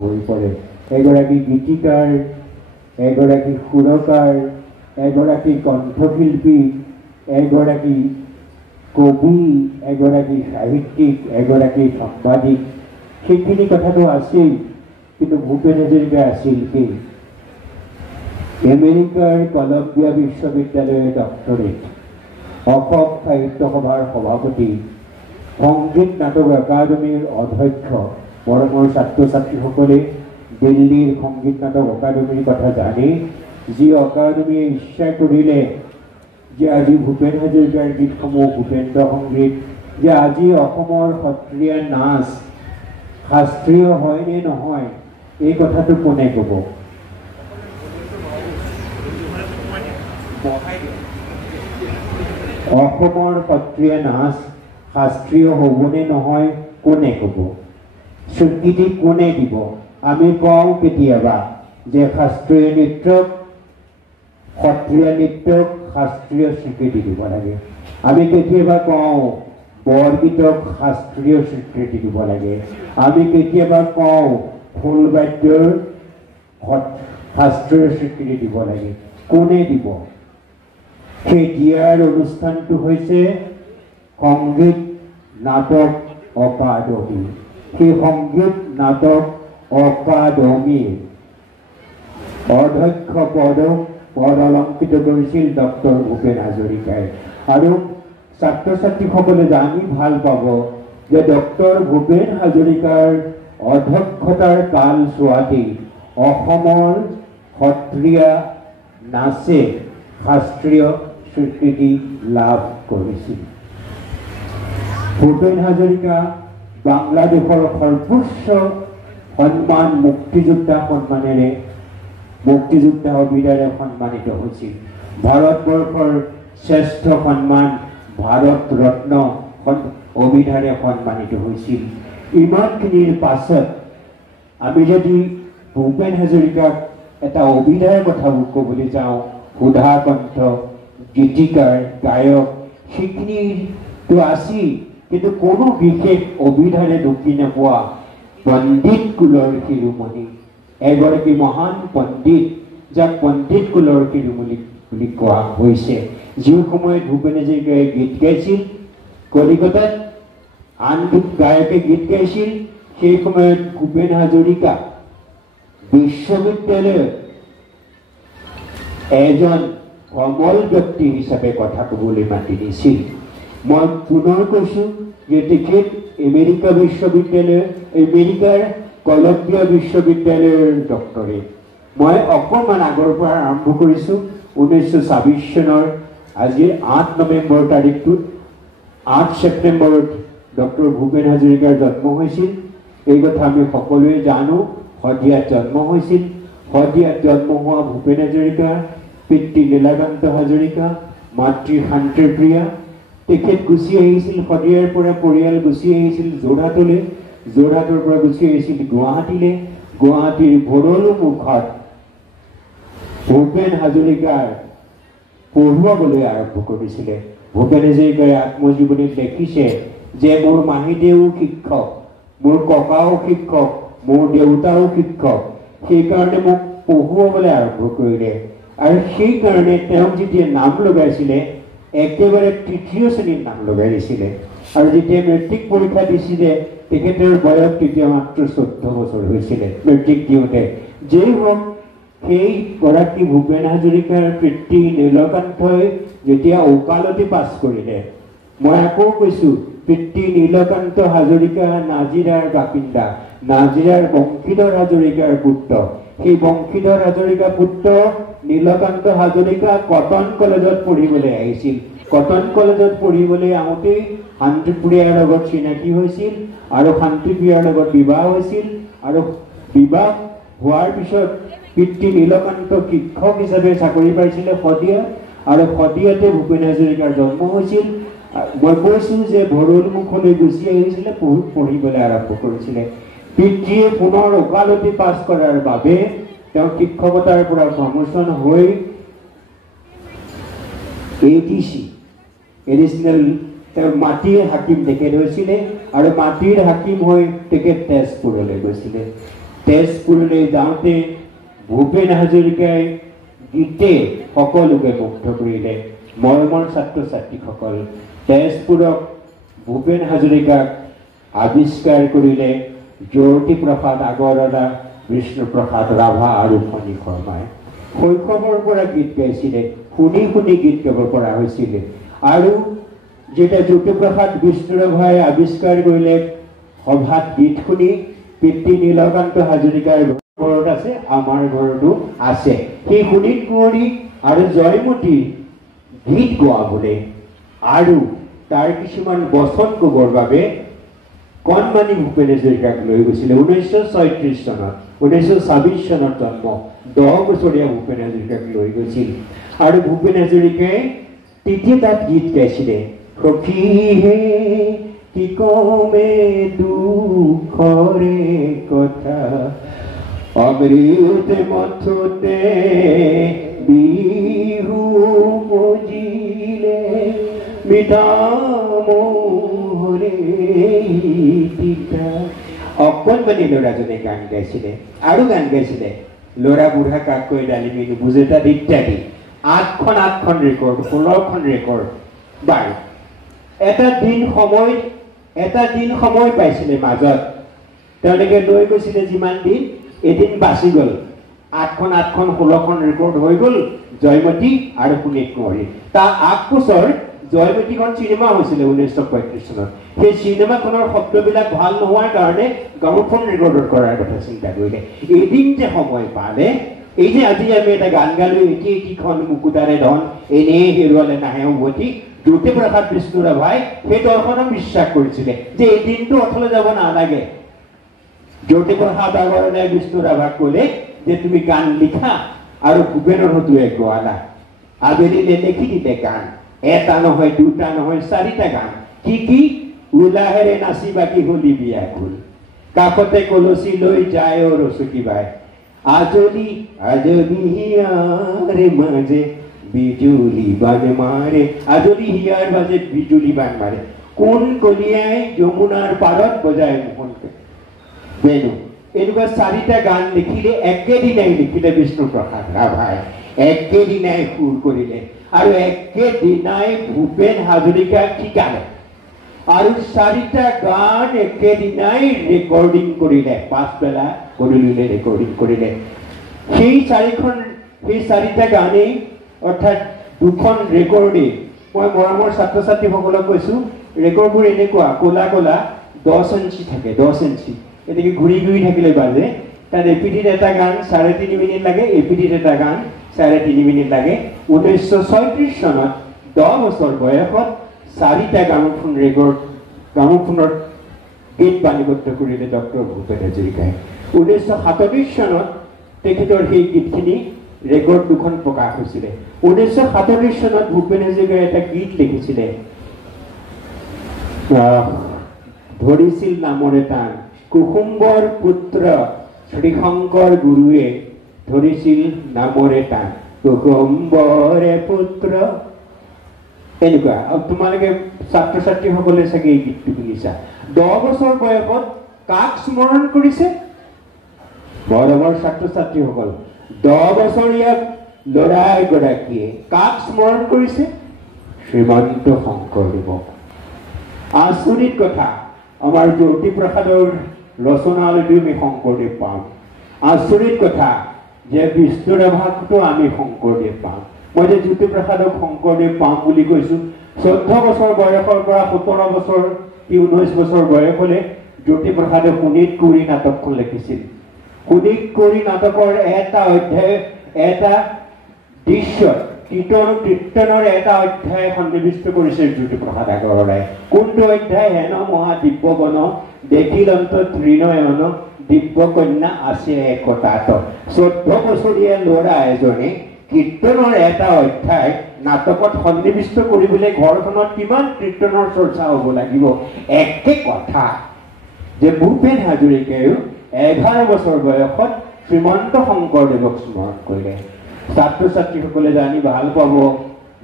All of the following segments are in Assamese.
হৈ পৰে। এগৰাকী গীতিকাৰ, এগৰাকী সুৰকাৰ, এগৰাকী কণ্ঠশিল্পী, এগৰাকী কবি, এগৰাকী সাহিত্যিক, এগৰাকী সাংবাদিক, সেইখিনি কথাটো আছিল। কিন্তু ভূপেন হাজৰিকা আছিল কি আমেৰিকাৰ কলম্বিয়া বিশ্ববিদ্যালয়ৰ ডক্টৰেট, অসম সাহিত্য সভাৰ সভাপতি, সংগীত নাটক একাডেমীৰ অধ্যক্ষ। মৰমৰ ছাত্ৰ ছাত্ৰীসকলে দিল্লীৰ সংগীত নাটক একাডেমীৰ কথা জানে, যি একাডেমীয়ে ইচ্ছা কৰিলে যে আজি ভূপেন হাজৰিকাৰ গীতসমূহ ভূপেন্দ্ৰ সংগীত, যে আজি অসমৰ সত্ৰীয়া নাচ শাস্ত্ৰীয় হয় নে নহয়, এই কথাটো কোনে ক'ব? অসমৰ সত্ৰীয়া নাচ শাস্ত্ৰীয় হ'বনে নহয় কোনে ক'ব? স্বীকৃতি কোনে দিব? আমি কওঁ কেতিয়াবা যে শাস্ত্ৰীয় নৃত্যক, সত্ৰীয়া নৃত্যক শাস্ত্ৰীয় স্বীকৃতি দিব লাগে। আমি কেতিয়াবা কওঁ বৰগীতক শাস্ত্ৰীয় স্বীকৃতি দিব লাগে। আমি কেতিয়াবা কওঁ খোল বাদ্যৰ শাস্ত্ৰীয় স্বীকৃতি দিব লাগে। কোনে দিব? সেই দিয়াৰ অনুষ্ঠানটো হৈছে সংগীত নাটক অকাডেমী। সেই সংগীত নাটক অকাডেমীৰ অধ্যক্ষ পদ অলংকৃত কৰিছিল ডক্টৰ ভূপেন হাজৰিকাই। আৰু ছাত্ৰ ছাত্ৰীসকলে জানি ভাল পাব যে ডক্টৰ ভূপেন হাজৰিকাৰ অধ্যক্ষতাৰ কালছোৱাতেই অসমৰ সত্ৰীয়া নাচে শাস্ত্ৰীয় স্বীকৃতি লাভ কৰিছিল। ভূপেন হাজৰিকা বাংলাদেশৰ সৰ্বোচ্চ সন্মান মুক্তিযোদ্ধা সন্মানেৰে, মুক্তিযোদ্ধা অভিধাৰে সন্মানিত হৈছিল। ভাৰতবৰ্ষৰ শ্ৰেষ্ঠ সন্মান ভাৰত ৰত্ন অভিধাৰে সন্মানিত হৈছিল। ইমানখিনিৰ পাছত আমি যদি ভূপেন হাজৰিকাক এটা অভিধাৰ কথা ক'বলৈ যাওঁ, সুধা কণ্ঠ, গীতিকাৰ, গায়ক, সেইখিনিতো আছিল, কিন্তু কোনো বিশেষ অভিধাৰে ঢুকি নোপোৱা পণ্ডিত কুলৰ শিৰোমণি, এগৰাকী মহান পণ্ডিত, যাক পণ্ডিত কুলৰ শিৰোমণি বুলি কোৱা হৈছে। যি সময়ত ভূপেন হাজৰিকাই গীত গাইছিল কলিকতাত, আন গায়কে গীত গাইছিল, সেই সময়ত ভূপেন হাজৰিকা বিশ্ববিদ্যালয়ত এজন সমল ব্যক্তি হিচাপে কথা ক'বলৈ মাতি দিছিল। মই পুনৰ কৈছোঁ যে তেখেত আমেৰিকা বিশ্ববিদ্যালয়, আমেৰিকাৰ কলম্বিয়া বিশ্ববিদ্যালয়ৰ ডক্টৰেট। মই অকণমান আগৰ পৰা আৰম্ভ কৰিছোঁ। 1926 চনৰ আজিৰ 8 নৱেম্বৰ তাৰিখটোত 8 ছেপ্টেম্বৰত ডক্টৰ ভূপেন হাজৰিকাৰ জন্ম হৈছিল। এই কথা আমি সকলোৱে জানো। শদিয়াত জন্ম হৈছিল। শদিয়াত জন্ম হোৱা ভূপেন হাজৰিকা পিতৃ নীলকান্ত হাজৰিকা, মাতৃ শান্তিপ্ৰিয়া। তেখেত গুচি আহিছিল শদিয়াৰ পৰা, পৰিয়াল গুচি আহিছিল যোৰহাটলৈ, যোৰহাটৰ পৰা গুচি আহিছিল গুৱাহাটীলৈ। গুৱাহাটীৰ ভৰলু মুখত ভূপেন হাজৰিকাৰ পঢ়ুৱাবলৈ আৰম্ভ কৰিছিলে। ভূপেন হাজৰিকাই আত্মজীৱনীত লিখিছে যে মোৰ মাহীদেউ শিক্ষক, মোৰ ককাও শিক্ষক, মোৰ দেউতাও শিক্ষক, সেইকাৰণে মোক পঢ়ুৱাবলৈ আৰম্ভ কৰিলে। আৰু সেইকাৰণে তেওঁক যেতিয়া নাম লগাইছিলে একেবাৰে 3য় শ্ৰেণীত নাম লগাই দিছিলে। আৰু যেতিয়া মেট্ৰিক পৰীক্ষা দিছিলে তেখেতৰ বয়স তেতিয়া মাত্ৰ 14 বছৰ হৈছিলে মেট্ৰিক দিওঁতে। যেই হওক, সেইগৰাকী ভূপেন হাজৰিকাৰ পিতৃ নীলকান্তই যেতিয়া ওকালতি পাছ কৰিলে, মই আকৌ কৈছোঁ পিতৃ নীলকান্ত হাজৰিকা নাজিৰাৰ বাসিন্দা, নাজিৰাৰ বংশীধৰ হাজৰিকাৰ পুত্ৰ। সেই বংশীধৰ হাজৰিকা পুত্ৰ নীলকান্ত হাজৰিকা কটন কলেজত পঢ়িবলৈ আহিছিল। কটন কলেজত পঢ়িবলৈ আহোঁতেই শান্তিপ্ৰিয়াৰ লগত চিনাকি হৈছিল আৰু শান্তিপ্ৰিয়াৰ লগত বিবাহ হৈছিল। আৰু বিবাহ হোৱাৰ পিছত পিতৃ নীলকান্ত শিক্ষক হিচাপে চাকৰি পাইছিলে শদিয়াত, আৰু শদিয়াতে ভূপেন হাজৰিকাৰ জন্ম হৈছিল। মই কৈছোঁ যে ভৰলুমুখলৈ গুচি আহিছিলে, পঢ়িবলৈ আৰম্ভ কৰিছিলে। পিতৃয়ে পুনৰ ওকালতি পাছ কৰাৰ বাবে তেওঁ শিক্ষকতাৰ পৰা প্ৰমোচন হৈ ATC এডিশ্যনেল তেওঁ মাটিৰ হাকিম তেখেত হৈছিলে, আৰু মাটিৰ হাকিম হৈ তেখেত তেজপুৰলৈ গৈছিলে। তেজপুৰলৈ যাওঁতে ভূপেন হাজৰিকাই গীতে সকলোকে মুগ্ধ কৰিলে। মৰমৰ ছাত্ৰ ছাত্ৰীসকল, তেজপুৰক ভূপেন হাজৰিকাক আৱিষ্কাৰ কৰিলে জ্যোতিপ্ৰসাদ আগৰৱালা, বিষ্ণুপ্ৰসাদ ৰাভা আৰু ফণী শৰ্মাই। শৈশৱৰ পৰা গীত গাইছিলে, শুনি শুনি গীত গাব পৰা হৈছিলে। আৰু যেতিয়া জ্যোতিপ্ৰসাদ বিষ্ণুৰাভাই আৱিষ্কাৰ কৰিলে সভাত গীত শুনি, পিতৃ নীলকান্ত হাজৰিকাৰ ঘৰত আছে, আমাৰ ঘৰতো আছে, সেই সুনীল কুঁৱৰী আৰু জয়মতীৰ গীত গোৱাবলৈ আৰু তাৰ কিছুমান বচন ক'বৰ বাবে কণমানি ভূপেন হাজৰিকাক লৈ গৈছিলে। 1936 চনত, 1926 চনত জন্ম, 10 বছৰীয়া ভূপেন হাজৰিকাক লৈ গৈছিল। আৰু ভূপেন হাজৰিকাই তেতিয়া তাত গীত গাইছিলে, সখীহে কি কমে দুখৰে কথা, অমৃত মথুতে বিহু মজিলে, মৃদামোহৰে তিতা। অকণমানি ল'ৰাজনে গান গাইছিলে আৰু গান গাইছিলে ল'ৰা বুঢ়া কাকৈ ডালিমি নুবুজে তাত ইত্যাদি। 8খন ৰেকৰ্ড, 16খন ৰেকৰ্ড। বাৰু এটা দিন সময় পাইছিলে মাজত, তেওঁলোকে লৈ গৈছিলে যিমান দিন, এদিন বাচি গ'ল। 8খন 16খন ৰেকৰ্ড হৈ গ'ল জয়মতী আৰু সুনীল কুঁৱৰী। তাৰ আগবছৰ জয়মতীখন চিনেমা হৈছিলে 1935 চনত। সেই চিনেমাখনৰ শব্দবিলাক ভাল নোহোৱাৰ কাৰণে গ্ৰামোফোন ৰেকৰ্ডত কৰাৰ কথা চিন্তা কৰিলে। এদিন যে সময় পালে, এই যে আজি আমি এটা গান গালো, এটিখন মুকুতাৰে ধন এনেই হেৰুৱালে নাহে উভতি, জ্যোতিপ্ৰসাদ বিষ্ণুৰাভাই সেই দৰ্শনক বিশ্বাস কৰিছিলে যে এই দিনটো অথলে যাব নালাগে। জ্যোতিপ্ৰসাদ আগৰৱালাই বিষ্ণুৰাভাক ক'লে যে তুমি গান লিখা আৰু ভূপেনৰ হতুৱাই গোৱালা। আবেলিলে লিখি দিলে গান, এটা নহয়, দুটা নহয়, 4টা গান। কি উলাহেৰে নাচি বাকি হলি বিয়া খুল, কাষতে কলচি লৈ যায় ৰচুকি বাই, আজলি আজলি হিয়াৰে মাজে বিজুলি বান মাৰে, আজলি হিয়াৰ মাজে বিজুলি বান মাৰে, কোন কলিয়াই যমুনাৰ পাৰত বজায় মোহনকে বেনু। এনেকুৱা 4টা গান লিখিলে, একেদিনাই লিখিলে বিষ্ণুপ্ৰসাদ ৰাভাই, একেদিনাই সুৰ কৰিলে আৰু একেদিনাই ভূপেন হাজৰিকাক শিকালে আৰু 4টা গান একেদিনাই ৰেকৰ্ডিং কৰিলে। পাছবেলা গধূলিলৈ ৰেকৰ্ডিং কৰিলে। সেই 4টা গানেই, অৰ্থাৎ 2খন ৰেকৰ্ডেই, মই মৰমৰ ছাত্ৰ ছাত্ৰীসকলক কৈছোঁ, ৰেকৰ্ডবোৰ এনেকুৱা ক'লা 10 ইঞ্চি থাকে, 10 ইঞ্চি এনেকৈ ঘূৰি ঘূৰি থাকিলে বাজে। তাত এপিডিত এটা গান 3.5 মিনিট লাগে, এপিডিত এটা গান 3.5 মিনিট লাগে। 1936 চনত 10 বছৰ বয়সত 4টা গ্ৰামোফোনত গীত বাণীবদ্ধ কৰিলে ডক্টৰ ভূপেন হাজৰিকাই। 1937 চনত তেখেতৰ সেই গীতখিনি ৰেকৰ্ড 2খন প্ৰকাশ হৈছিলে। 1937 চনত ভূপেন হাজৰিকাই এটা গীত লিখিছিলে, ধৰিছিল নামৰে টান, কুসুম্বৰ পুত্ৰ শ্ৰীশংকৰ গুৰুৱে ধৰিছিল নামৰে টান, কুসুম্বৰে পুত্ৰ। এনেকুৱা। তোমালোকে ছাত্ৰ ছাত্ৰীসকলে চাগে এই গীতটো শুনিছা। 10 বছৰ বয়সত কাক স্মৰণ কৰিছে? মৰমৰ ছাত্ৰ ছাত্ৰীসকল, 10 বছৰীয়া ল'ৰা এগৰাকীয়ে কাক স্মৰণ কৰিছে? শ্ৰীমন্ত শংকৰদেৱক। আচৰিত কথা, আমাৰ জ্যোতিপ্ৰসাদৰ ৰচনালৈও আমি শংকৰদেৱ পাম। আচৰিত কথা যে বিষ্ণুৰাভাকতো আমি শংকৰদেৱ পাম। মই যে জ্যোতিপ্ৰসাদক শংকৰদেৱ পাম বুলি কৈছোঁ। 14 বছৰ বয়সৰ পৰা 17 বছৰ কি 19 বছৰ বয়স হ'লে জ্যোতিপ্ৰসাদে সুনীল কুঁৱৰী নাটকখন লিখিছিল। সুনীল কুঁৱৰী নাটকৰ এটা অধ্যায়, এটা দৃশ্য, কীৰ্তনৰ এটা অধ্যায় সন্নিৱিষ্ট কৰিছে জ্যোতিপ্ৰসাদ আগৰৱালাই। কোনটো অধ্যায়? হেন মহা দিব্য বন দেখিলন্ত ত্ৰিনয়ন, দিব্য কন্যা আছে একতাত। 14 বছৰীয়া ল'ৰা এজনে কীৰ্তনৰ এটা অধ্যায় নাটকত সন্নিৱিষ্ট কৰিবলৈ ঘৰখনত কিমান কীৰ্তনৰ চৰ্চা হ'ব লাগিব। একে কথা যে ভূপেন হাজৰিকায়ো 11 বছৰ বয়সত শ্ৰীমন্ত শংকৰদেৱক স্মৰণ কৰিলে। ছাত্ৰ ছাত্ৰীসকলে জানি ভাল পাব।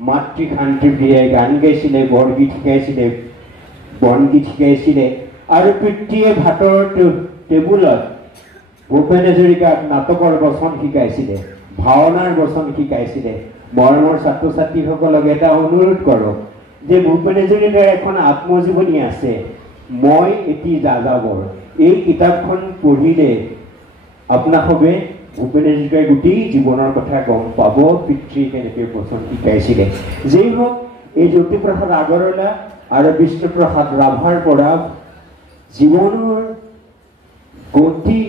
মাতৃশান্তি প্ৰিয়াই গান গাইছিলে, বৰগীত শিকাইছিলে, বনগীত শিকাইছিলে আৰু পিতৃয়ে ভাতৰ টেবুলত ভূপেন হাজৰিকাক নাটকৰ বচন শিকাইছিলে, ভাওনাৰ বচন শিকাইছিলে। মৰমৰ ছাত্ৰ ছাত্ৰীসকলক এটা অনুৰোধ কৰোঁ যে ভূপেন হাজৰিকাৰ এখন আত্মজীৱনী আছে, মই এটি যাযাবৰ। এই কিতাপখন পঢ়িলে আপোনাসবে ভূপেন হাজৰিকাৰ গোটেই জীৱনৰ কথা গম পাব, পিতৃ কেনেকৈ বচন শিকাইছিলে। যেই হওক, এই জ্যোতিপ্ৰসাদ আগৰৱালা আৰু বিষ্ণুপ্ৰসাদ ৰাভাৰ পৰা জীৱনৰ গতি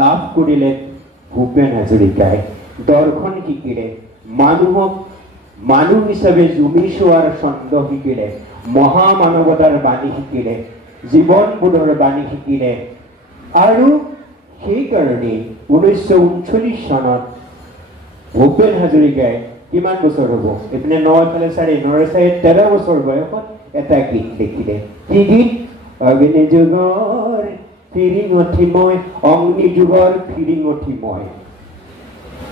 লাভ কৰিলে ভূপেন হাজৰিকাই। দৰ্শন শিকিলে, মানুহক মানুহ হিচাপে জুমি চোৱাৰ ছন্দ শিকিলে, মহামানৱতাৰ বাণী শিকিলে, জীৱনবোধৰ বাণী শিকিলে। আৰু সেইকাৰণে 1939 চনত ভূপেন হাজৰিকাই কিমান বছৰ হ'ব, এইপিনে 9 বছৰ বয়সত এটা গীত লিখিলে। কি গীত? অগ্নি যুগৰ ফিৰিঙঠি মই, অগ্নি যুগৰ ফিৰিঙঠি মই,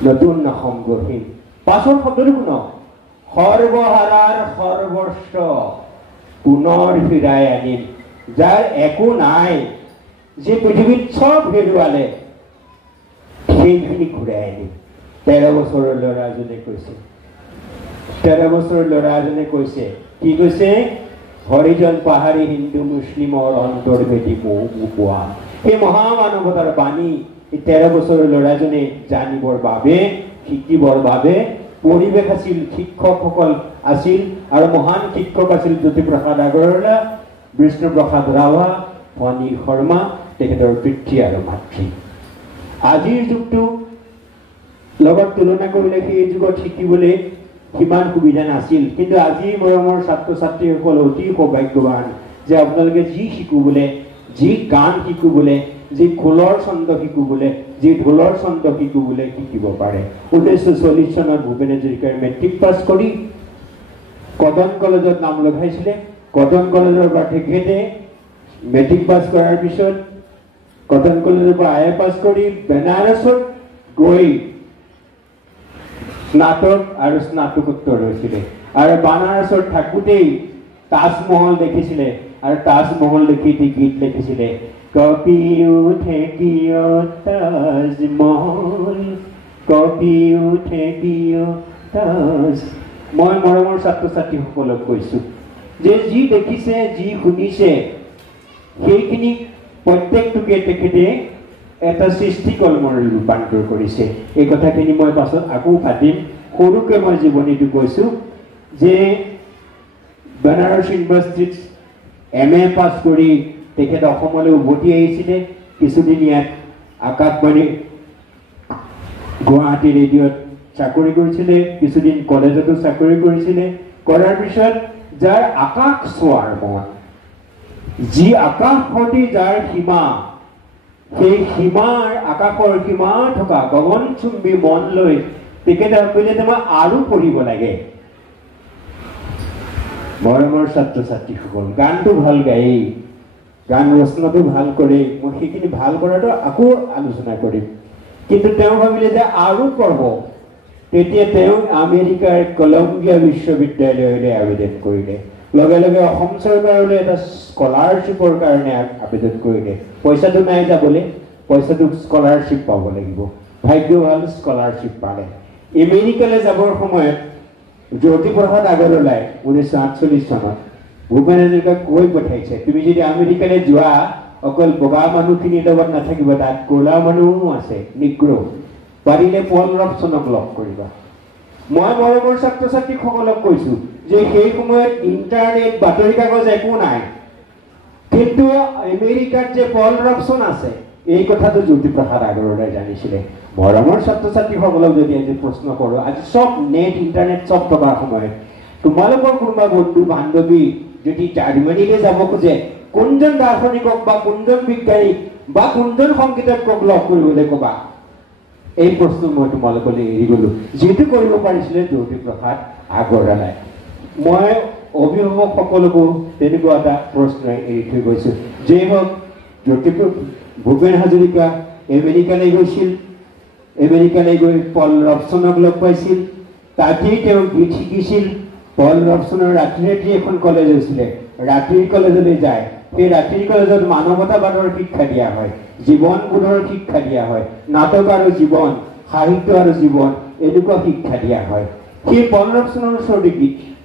নতুন নাম গঢ়িম। পাছৰ শব্দটো শুনক, সৰ্বহাৰাৰ সৰ্বস্ব পুনৰ ফিৰাই আনিম। যাৰ একো নাই, যে পৃথিৱীত চব হেৰুৱালে, সেইখিনি ঘূৰাই আনিম। 13 বছৰৰ ল'ৰাজনে কৈছে, 13 বছৰৰ ল'ৰাজনে কৈছে, কি কৈছে? হৰিজন পাহাৰী হিন্দু মুছলিমৰ অন্তৰ্ভেদী মোকোৱা। সেই মহামানৱতাৰ বাণী 13 বছৰৰ ল'ৰাজনে জানিবৰ বাবে, শিকিবৰ বাবে পৰিৱেশ আছিল, শিক্ষকসকল আছিল, আৰু মহান শিক্ষক আছিল জ্যোতিপ্ৰসাদ আগৰৱালা, বিষ্ণুপ্ৰসাদ ৰাভা, ফণী শৰ্মা, তেখেতৰ পিতৃ আৰু মাতৃ। আজিৰ যুগটো লগত তুলনা কৰিলে সেই যুগত শিকিবলৈ সিমান সুবিধা নাছিল। কিন্তু আজি মৰমৰ ছাত্ৰ ছাত্ৰীসকল অতি সৌভাগ্যৱান যে আপোনালোকে যি শিকো বোলে, যি গান শিকো বোলে, যি খোলৰ ছন্দ শিকো বোলে, যি ঢোলৰ ছন্দ শিকো বোলে, শিকিব পাৰে। 1940 চনত ভূপেন হাজৰিকাই মেট্ৰিক পাছ কৰি কটন কলেজত নাম লগাইছিলে। কটন কলেজৰ পৰা তেখেতে মেট্ৰিক পাছ কৰাৰ পিছত কটন কলেজৰ পৰা আই এ পাছ কৰি বেনাৰসত গৈ স্নাতক আৰু স্নাতকোত্তৰ হৈছিলে। আৰু বানাৰসত থাকোঁতেই তাজমহল দেখিছিলে, আৰু তাজমহল দেখি গীত লিখিছিলে, কপি উঠে কিয় তাজমহল, কপি উঠে কিয় তাজ। মই মৰমৰ ছাত্ৰ ছাত্ৰীসকলক কৈছোঁ যে যি দেখিছে, যি শুনিছে, সেইখিনি প্ৰত্যেকটোকে তেখেতে এটা সৃষ্টিকৰ্মলৈ ৰূপান্তৰ কৰিছে। এই কথাখিনি মই পাছত আকৌ পাতিম। সৰুকে মই জীৱনীটো কৈছোঁ যে বেনাৰস ইউনিভাৰ্চিটিত MA পাছ কৰি তেখেত অসমলৈ উভতি আহিছিলে। কিছুদিন ইয়াত আকাশবাণী গুৱাহাটী ৰেডিঅ'ত চাকৰি কৰিছিলে, কিছুদিন কলেজতো চাকৰি কৰিছিলে। কৰাৰ পিছত যাৰ আকাশ চোৱাৰ মন, যি আকাশপতি যাৰ সীমা, সেই সীমাৰ আকাশৰ সীমা থকা গগনচুম্বী মন লৈ তেখেতে ভাবিলে যে মই আৰু পঢ়িব লাগে। মৰমৰ ছাত্ৰ ছাত্ৰীসকল, গানটো ভাল গায়েই, গান ৰচনাটো ভাল কৰে, মই সেইখিনি ভাল কৰাটো আকৌ আলোচনা কৰিম। কিন্তু তেওঁ ভাবিলে যে আৰু পঢ়ব। তেতিয়া তেওঁ আমেৰিকাৰ কলম্বিয়া বিশ্ববিদ্যালয়লৈ আবেদন কৰিলে। লগে লগে অসম চৰকাৰলৈ এটা স্কলাৰশ্বিপৰ কাৰণে আবেদন কৰিলে। পইচাটো নাই যাবলৈ, পইচাটো স্কলাৰশ্বিপ পাব লাগিব। ভাগ্য ভাল, স্কলাৰশ্বিপ পালে। আমেৰিকালৈ যাবৰ সময়ত জ্যোতিপ্ৰসাদ আগৰৱালাই 1948 চনত ভূপেন হাজৰিকাক কৈ পঠাইছে, তুমি যদি আমেৰিকালৈ যোৱা, অকল বগা মানুহখিনিৰ লগত নাথাকিবা, তাত ক'লা মানুহো আছে, নিগ্ৰো। পাৰিলে পল ৰবচনক লগ কৰিবা। মই মৰমৰ ছাত্ৰ ছাত্ৰীসকলক কৈছোঁ যে সেই সময়ত ইণ্টাৰনেট, বাতৰি কাগজ একো নাই, কিন্তু আমেৰিকাত যে পল ৰবচন আছে, এই কথাটো জ্যোতিপ্ৰসাদ আগৰৱালাই জানিছিলে। মৰমৰ ছাত্ৰ ছাত্ৰীসকলক যদি আজি প্ৰশ্ন কৰোঁ, আজি চব নেট, ইণ্টাৰনেট চব থকাৰ সময়ত তোমালোকৰ কোনোবা বন্ধু বান্ধৱী যদি জাৰ্মানীলৈ যাব খোজে, কোনজন দাৰ্শনিকক বা কোনজন বিজ্ঞানীক বা কোনজন সংগীতজ্ঞক লগ কৰিবলৈ ক'বা? এই প্ৰশ্ন মই তোমালোকলৈ এৰি গ'লো, যিটো কৰিব পাৰিছিলে জ্যোতিপ্ৰসাদ আগৰৱালাই। মই অভিভাৱকসকলকো তেনেকুৱা এটা প্ৰশ্ন এৰি থৈ গৈছোঁ। যেই হওক, ভূপেন হাজৰিকা আমেৰিকালৈ গৈছিল, আমেৰিকালৈ গৈ পল ৰবচনক লগ পাইছিল, তাতেই তেওঁ গীত শিকিছিল। পল ৰবচনৰ ৰাতি ৰাতি এখন কলেজ হৈছিলে, ৰাতিৰ কলেজলৈ যায় সেই ৰাতিৰ কলেজত মানৱতাবাদৰ শিক্ষা দিয়া হয়, জীৱনবোধৰ শিক্ষা দিয়া হয়, নাটক আৰু জীৱন, সাহিত্য আৰু জীৱন, এনেকুৱা শিক্ষা দিয়া হয়। সেই পল্লৱচনৰ ওচৰতে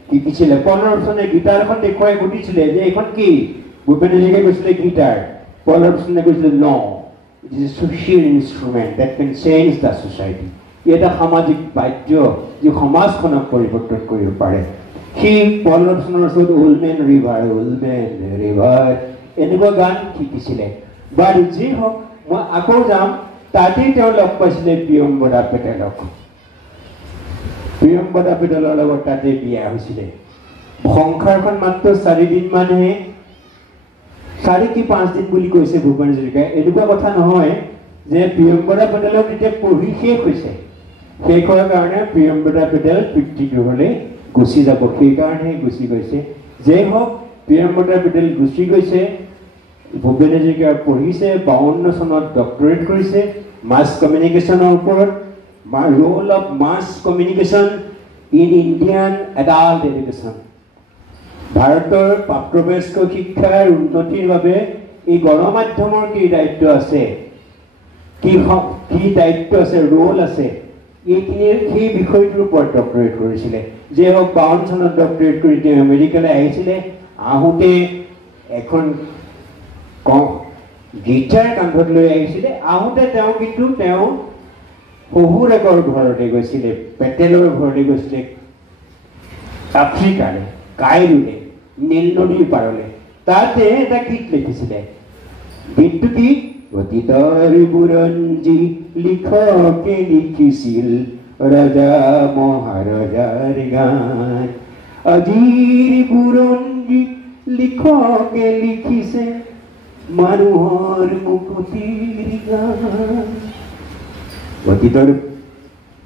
শিকিছিলে। পল্লৱচনে গীটাৰখন দেখুৱাই সুধিছিলে যে এইখন কি? ভূপেন হাজৰিকাই কৈছিলে গীটাৰ। পল্লৱচনে কৈছিলে ন, it is a social instrument that can change the society. ই এটা সামাজিক বাদ্য যি সমাজখনক পৰিৱৰ্তন কৰিব পাৰে। সেই পল্লৱচনৰ ওচৰত old man river, old man river এনেকুৱা গান শিকিছিলে। বাৰু যি হওক, মই আকৌ যাম, তাতেই তেওঁ লগ পাইছিলে প্ৰিয়ম্বদা পেটেলক। প্ৰিয়ম্বদা পেটেলৰ লগত তাতে বিয়া হৈছিলে। সংসাৰখন মাত্ৰ 4 দিন মানহে, 4 কি 5 দিন বুলি কৈছে ভূপেন হাজৰিকাই। এনেকুৱা কথা নহয় যে প্ৰিয়ম্বদা পেটেলক এতিয়া পঢ়ি শেষ হৈছে, শেষ হোৱাৰ কাৰণে প্ৰিয়ম্বদা পেটেল পিতৃগৃহলৈ গুচি যাব, সেইকাৰণেহে গুচি গৈছে। যে হওক, প্ৰিয়ম্বদা পেটেল গুচি গৈছে। ভূপেন হাজৰিকা পঢ়িছে, 52 চনত ডক্টৰেট কৰিছে মাছ কমিউনিকেশ্যনৰ ওপৰত, roll of mass communication in Indian adult education. ভাৰতৰ প্ৰাপ্তবয়স্ক শিক্ষাৰ উন্নতিৰ বাবে এই গণমাধ্যমৰ কি দায়িত্ব আছে, কি দায়িত্ব আছে, ৰোল আছে, এইখিনিৰ সেই বিষয়টোৰ ওপৰত ডক্টৰেট কৰিছিলে। যে হওক, 52 চনত ডক্টৰেট কৰি তেওঁ আমেৰিকালৈ আহিছিলে। আহোঁতে এখন গীটাৰ কান্ধত লৈ আহিছিলে। আহোঁতে তেওঁ কিন্তু তেওঁ শহুৰেকৰ ঘৰতে গৈছিলে, পেটেলৰ ঘৰতে গৈছিলে, আফ্ৰিকালৈ, কাইৰোলৈ, নীল নদীৰ পাৰলৈ। তাতে এটা গীত লিখিছিলে। গীতটো কি? অতীতৰ বুৰঞ্জী লিখকে লিখিছিল ৰজা মহাৰজাৰ গান, আজিৰ বুৰঞ্জী লিখকে লিখিছে মানুহৰ মুকুতিৰ গান। অতীতৰ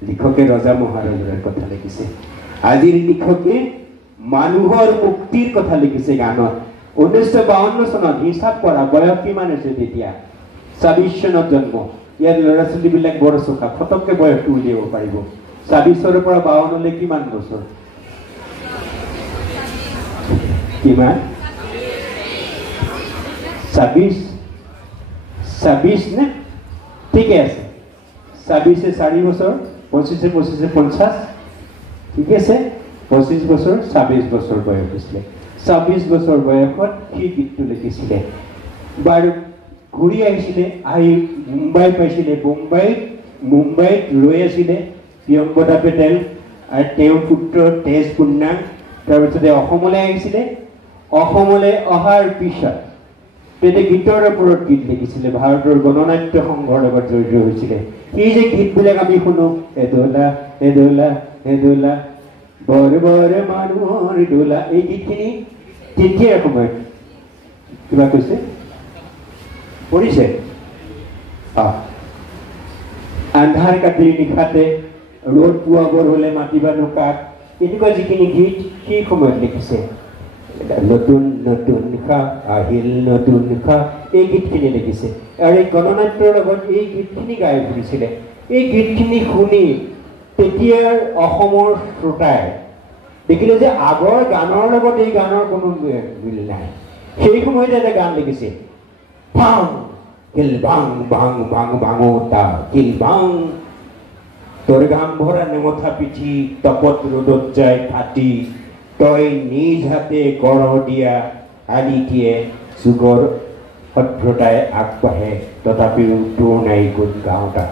লিখকে ৰজা মহাৰজাৰ কথা লিখিছে, আজিৰ লিখকে মানুহৰ মুক্তিৰ কথা লিখিছে গানত। 1952 চনত হিচাপ কৰা, বয়স কিমান হৈছে তেতিয়া? 26 চনত জন্ম। ইয়াত ল'ৰা ছোৱালীবিলাক বৰ চোকা, ফটককে বয়সটো উলিয়াব পাৰিব। 26ৰ পৰা 52লৈ কিমান বছৰ? কিমান? 26 নে? ঠিকে আছে। 26 4 বছৰ, 25 50, ঠিক আছে। 25 বছৰ, 26 বছৰ বয়স হৈছিলে। 26 বছৰ বয়সত সেই গীতটো লিখিছিলে। বাৰু ঘূৰি আহিছিলে, আহি মুম্বাই পাইছিলে। মুম্বাইত ৰৈ আছিলে প্ৰিয়ম্বদা পেটেল আৰু তেওঁৰ পুত্ৰ তেজ পুণ্যাং। তাৰপিছতে অসমলৈ আহিছিলে। অসমলৈ অহাৰ পিছত তেতিয়া গীতৰ ওপৰত গীত লিখিছিলে, ভাৰতৰ গণনাট্য সংঘৰ লগত জড়িত হৈছিলে। এই যে গীতবিলাক আমি শুনো, এদোলা এদোলা এদোলা বৰ বৰ মানুহৰ দোলা, এই গীতখিনি তেতিয়াৰ সময়ত কিবা কৈছে পঢ়িছে। আন্ধাৰ কাটিৰ নিশাতে ৰ'দ পুৱাবৰ হ'লে মাতিবা নোকাক, এনেকুৱা যিখিনি গীত সেই সময়ত লিখিছে। নতুন নতুন নিশা আহিল, নতুন নিশা, এই গীতখিনি লিখিছে। আৰু এই গণনাট্যৰ লগত এই গীতখিনি গাই ফুৰিছিলে। এই গীতখিনি শুনি তেতিয়াৰ অসমৰ শ্ৰোতাই দেখিলে যে আগৰ গানৰ লগত এই গানৰ কোনো মিল নাই। সেই সময়তে এটা গান লিখিছে, ভাং কিল ভাং ভাং ভাং ভাঙোতা কিল ভাং, তোৰ গাম ভৰা নেমথা পিঠি তপত ৰ'দত যায় ফাটি, তই নিজ হাতে গঢ় দিয়া আলিটিয়ে যুগৰ সভ্যতাই আগবাঢ়ে তথাপিও তোৰ নাই গুণ গাওঁতা।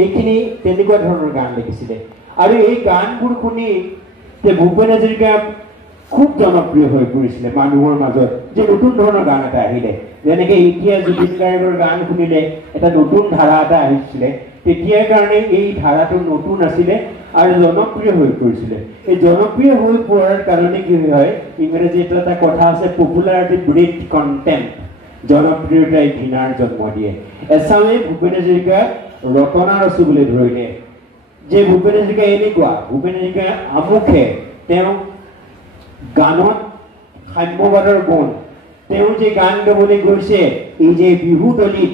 এইখিনি তেনেকুৱা ধৰণৰ গান লিখিছিলে। আৰু এই গানবোৰ শুনি ভূপেন হাজৰিকা খুব জনপ্ৰিয় হৈ পৰিছিলে মানুহৰ মাজত। যে নতুন ধৰণৰ গান এটা আহিলে, যেনেকে এতিয়া জুবিন গাৰ্গৰ গান শুনিলে এটা নতুন ধাৰা এটা আহিছিলে, তেতিয়াৰ কাৰণে এই ধাৰাটো নতুন আছিলে আৰু জনপ্ৰিয় হৈ পৰিছিলে। এই জনপ্ৰিয় হৈ পৰাৰ কাৰণে কি হয়, ইংৰাজীত এটা কথা আছে, পপুলাৰিটি ব্ৰিড কণ্টেম্প, জনপ্ৰিয়তাই ঘৃণাৰ জন্ম দিয়ে। এছামে ভূপেন হাজৰিকা ৰটনা ৰচী বুলি ধৰিলে যে ভূপেন হাজৰিকা এনেকুৱা, ভূপেন হাজৰিকা আমুখে তেওঁ গানত সাম্যবাদৰ গুণ। তেওঁ যে গান গাবলৈ গৈছে, এই যে বিহুতলীত,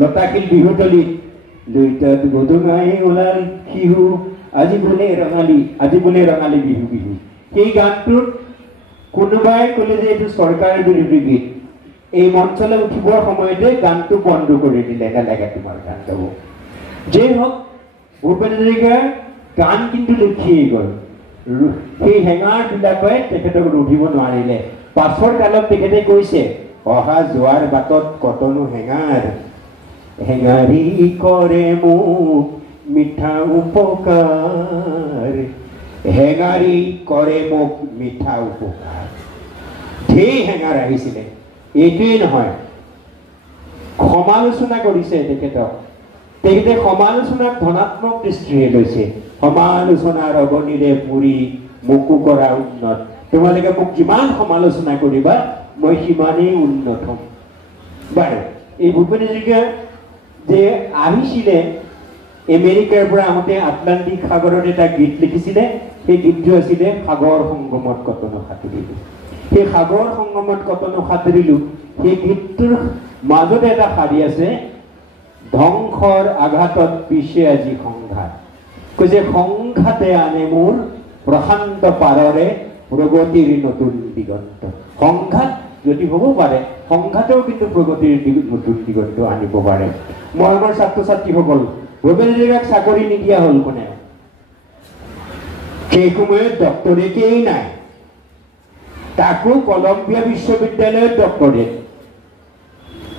লতাশিল বিহুতলীত, লৈতাত গদুঙাই ওলাল শিহু, আজি বোলে ৰঙালী বিহু বিহু, সেই গানটোত কোনোবাই ক'লে যে এইটো চৰকাৰৰ বিৰোধী গীত, এই মঞ্চলৈ উঠিবৰ সময়তে গানটো বন্ধ কৰি দিলে, নালাগে তোমাৰ গান গাব। যেই হওক ভূপেন হাজৰিকাৰ গান কিন্তু লিখিয়েই গ'ল। সেই হেঙাৰবিলাকে তেখেতক ৰুধিব নোৱাৰিলে। পাছৰ কালত তেখেতে কৈছে, অহা যোৱাৰ বাটত কতনো হেঙাৰ, হেঙাৰী কৰে মোক মিঠা উপকাৰ, হেঙাৰী কৰে মোক মিঠা উপকাৰ। ঢেৰ হেঙাৰ আহিছিলে, এইটোৱেই নহয়, সমালোচনা কৰিছে তেখেতক। তেখেতে সমালোচনাক ধনাত্মক দৃষ্টিৰে লৈছে। সমালোচনাৰ অগণিৰে পুৰি মোকো কৰা উন্নত, তোমালোকে মোক যিমান সমালোচনা কৰিবা মই সিমানেই উন্নত হ'ম। বাৰু এই ভূপেন হাজৰিকা যে আহিছিলে আমেৰিকাৰ পৰা আহোঁতে আটলান্টিক সাগৰত এটা গীত লিখিছিলে। সেই গীতটো আছিলে সাগৰ সংগমত কতনো সাঁতুৰিলো। সেই সাগৰ সংগমত কতনো সাঁতুৰিলো, সেই গীতটোৰ মাজতে এটা শাৰী আছে, ধ্বংসৰ আঘাতত পিছে আজি সংঘাত। কৈছে সংঘাতে আনে মোৰ প্ৰশান্ত পাৰৰে প্ৰগতিৰ নতুন দিগন্ত। সংঘাত যদি হ'ব পাৰে, সংঘাতেও কিন্তু প্ৰগতিৰ নতুন দিগন্ত আনিব পাৰে। মৰমৰ ছাত্ৰ ছাত্ৰীসকল, ভূপেন হাজৰিকাক চাকৰি নিদিয়া হ'ল কোনে? সেই সময়ত ডক্টৰেটেই নাই, তাকো কলম্বিয়া বিশ্ববিদ্যালয়ত ডক্টৰেট।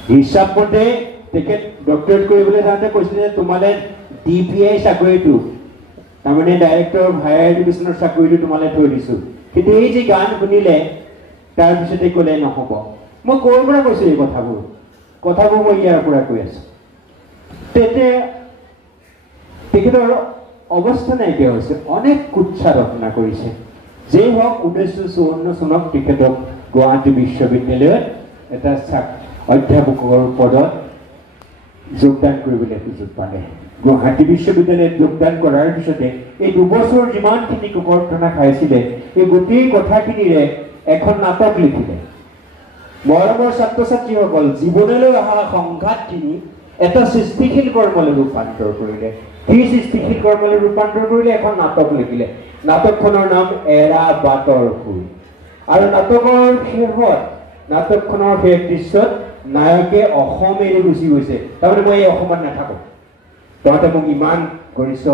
হিচাপ মতে তেখেত ডক্টৰেট কৰিবলৈ যাওঁতে কৈছিলে যে তোমালে DPI চাকৰিটো, তাৰমানে ডাইৰেক্টৰ অফ হায়াৰ এডুকেশ্যনৰ চাকৰিটো তোমালে থৈ দিছোঁ। কিন্তু এই যে গান শুনিলে তাৰপিছতে ক'লে নহ'ব। মই ক'ৰ পৰা কৈছোঁ এই কথাবোৰ মই ইয়াৰ পৰা কৈ আছোঁ। তেখেতৰ অৱস্থা নাইকিয়া হৈছে, অনেক কুৎসা ৰচনা কৰিছে। যেই হওক 1954 চনত তেখেতক গুৱাহাটী বিশ্ববিদ্যালয়ত এটা অধ্যাপকৰ পদত যোগদান কৰিবলৈ সুযোগ পালে। গুৱাহাটী বিশ্ববিদ্যালয়ত যোগদান কৰাৰ পিছতে এই 2 বছৰ যিমানখিনি কুকৰ্থনা খাইছিলে, এই গোটেই কথাখিনিৰে এখন নাটক লিখিলে। মৰমৰ ছাত্ৰ ছাত্ৰীসকল, জীৱনলৈ অহা সংঘাতখিনি এটা সৃষ্টিশীল কৰ্মলৈ ৰূপান্তৰ কৰিলে। সেই সৃষ্টিশীল কৰ্মলৈ ৰূপান্তৰ কৰিলে এখন নাটক লিখিলে। নাটকখনৰ নাম এৰা বাটৰ সুৰ। আৰু নাটকৰ শেষত, নাটকখনৰ শেষ দৃশ্যত নায়কে অসম এৰি গুচি গৈছে। তাৰমানে মই এই অসমত নাথাকো, তহঁতে মোক ইমান কৰিছ,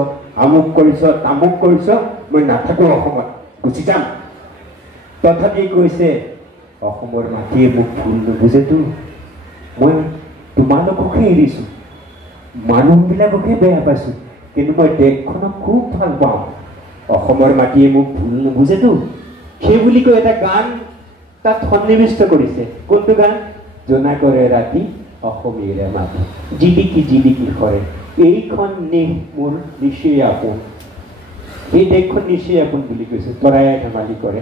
আমুক কৰিছ, তামুক কৰিছ, মই নাথাকো অসমত, গুচি যাম। তথাপি কৈছে, অসমৰ মাটিয়ে মোক ভুল নুবুজেতো, মই তোমালোককহে এৰিছো, মানুহবিলাককহে বেয়া পাইছো, কিন্তু মই দেশখনক খুব ভাল পাওঁ, অসমৰ মাটিয়ে মোক ভুল নুবুজেতো। সেই বুলি কৈ এটা গান তাত সন্নিৱিষ্ট কৰিছে। কোনটো গান? জোনা কৰে ৰাতি অসমীয়াৰে মাটি, জিলিকি জিলিকি সৰে, এইখন নেহ মোৰ নিচেই আপোন, এই দেশখন নিচেই আপোন বুলি কৈছে। তৰাই ধেমালি কৰে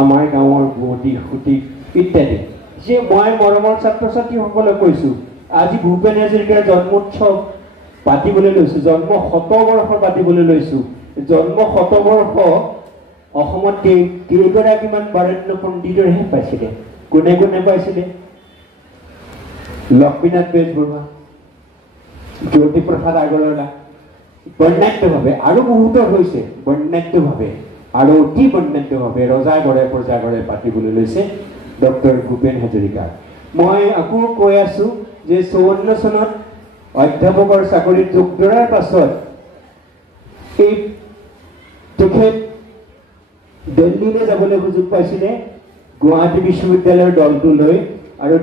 আমাৰ গাঁৱৰ বুৱতী সুতি ইত্যাদি। যে মই মৰমৰ ছাত্ৰ ছাত্ৰীসকলক কৈছোঁ, আজি ভূপেন হাজৰিকাৰ জন্মোৎসৱ পাতিবলৈ লৈছোঁ, জন্ম 100 পাতিবলৈ লৈছোঁ। জন্ম 100 অসমত কেইগৰাকীমান বৰেণ্য পণ্ডিতৰহে পাইছিলে। কোনে কোনে পাইছিলে? লক্ষ্মীনাথ বেজবৰুৱা, জ্যোতিপ্ৰসাদ আগৰৱালা, বৰ্ণাঢ্যভাৱে, আৰু বহুতৰ হৈছে বৰ্ণাঢ্যভাৱে আৰু অতি বৰ্ণাঢ্যভাৱে ৰজাগড়ে প্ৰজাগড়ে পাতিবলৈ লৈছে ডক্টৰ ভূপেন হাজৰিকা। মই আকৌ কৈ আছোঁ যে 54 চনত অধ্যাপকৰ চাকৰিত যোগ দিয়াৰ পাছত এই তেখেত দিল্লীলৈ যাবলৈ সুযোগ পাইছিলে গুৱাহাটী বিশ্ববিদ্যালয়ৰ দলটো লৈ, আৰু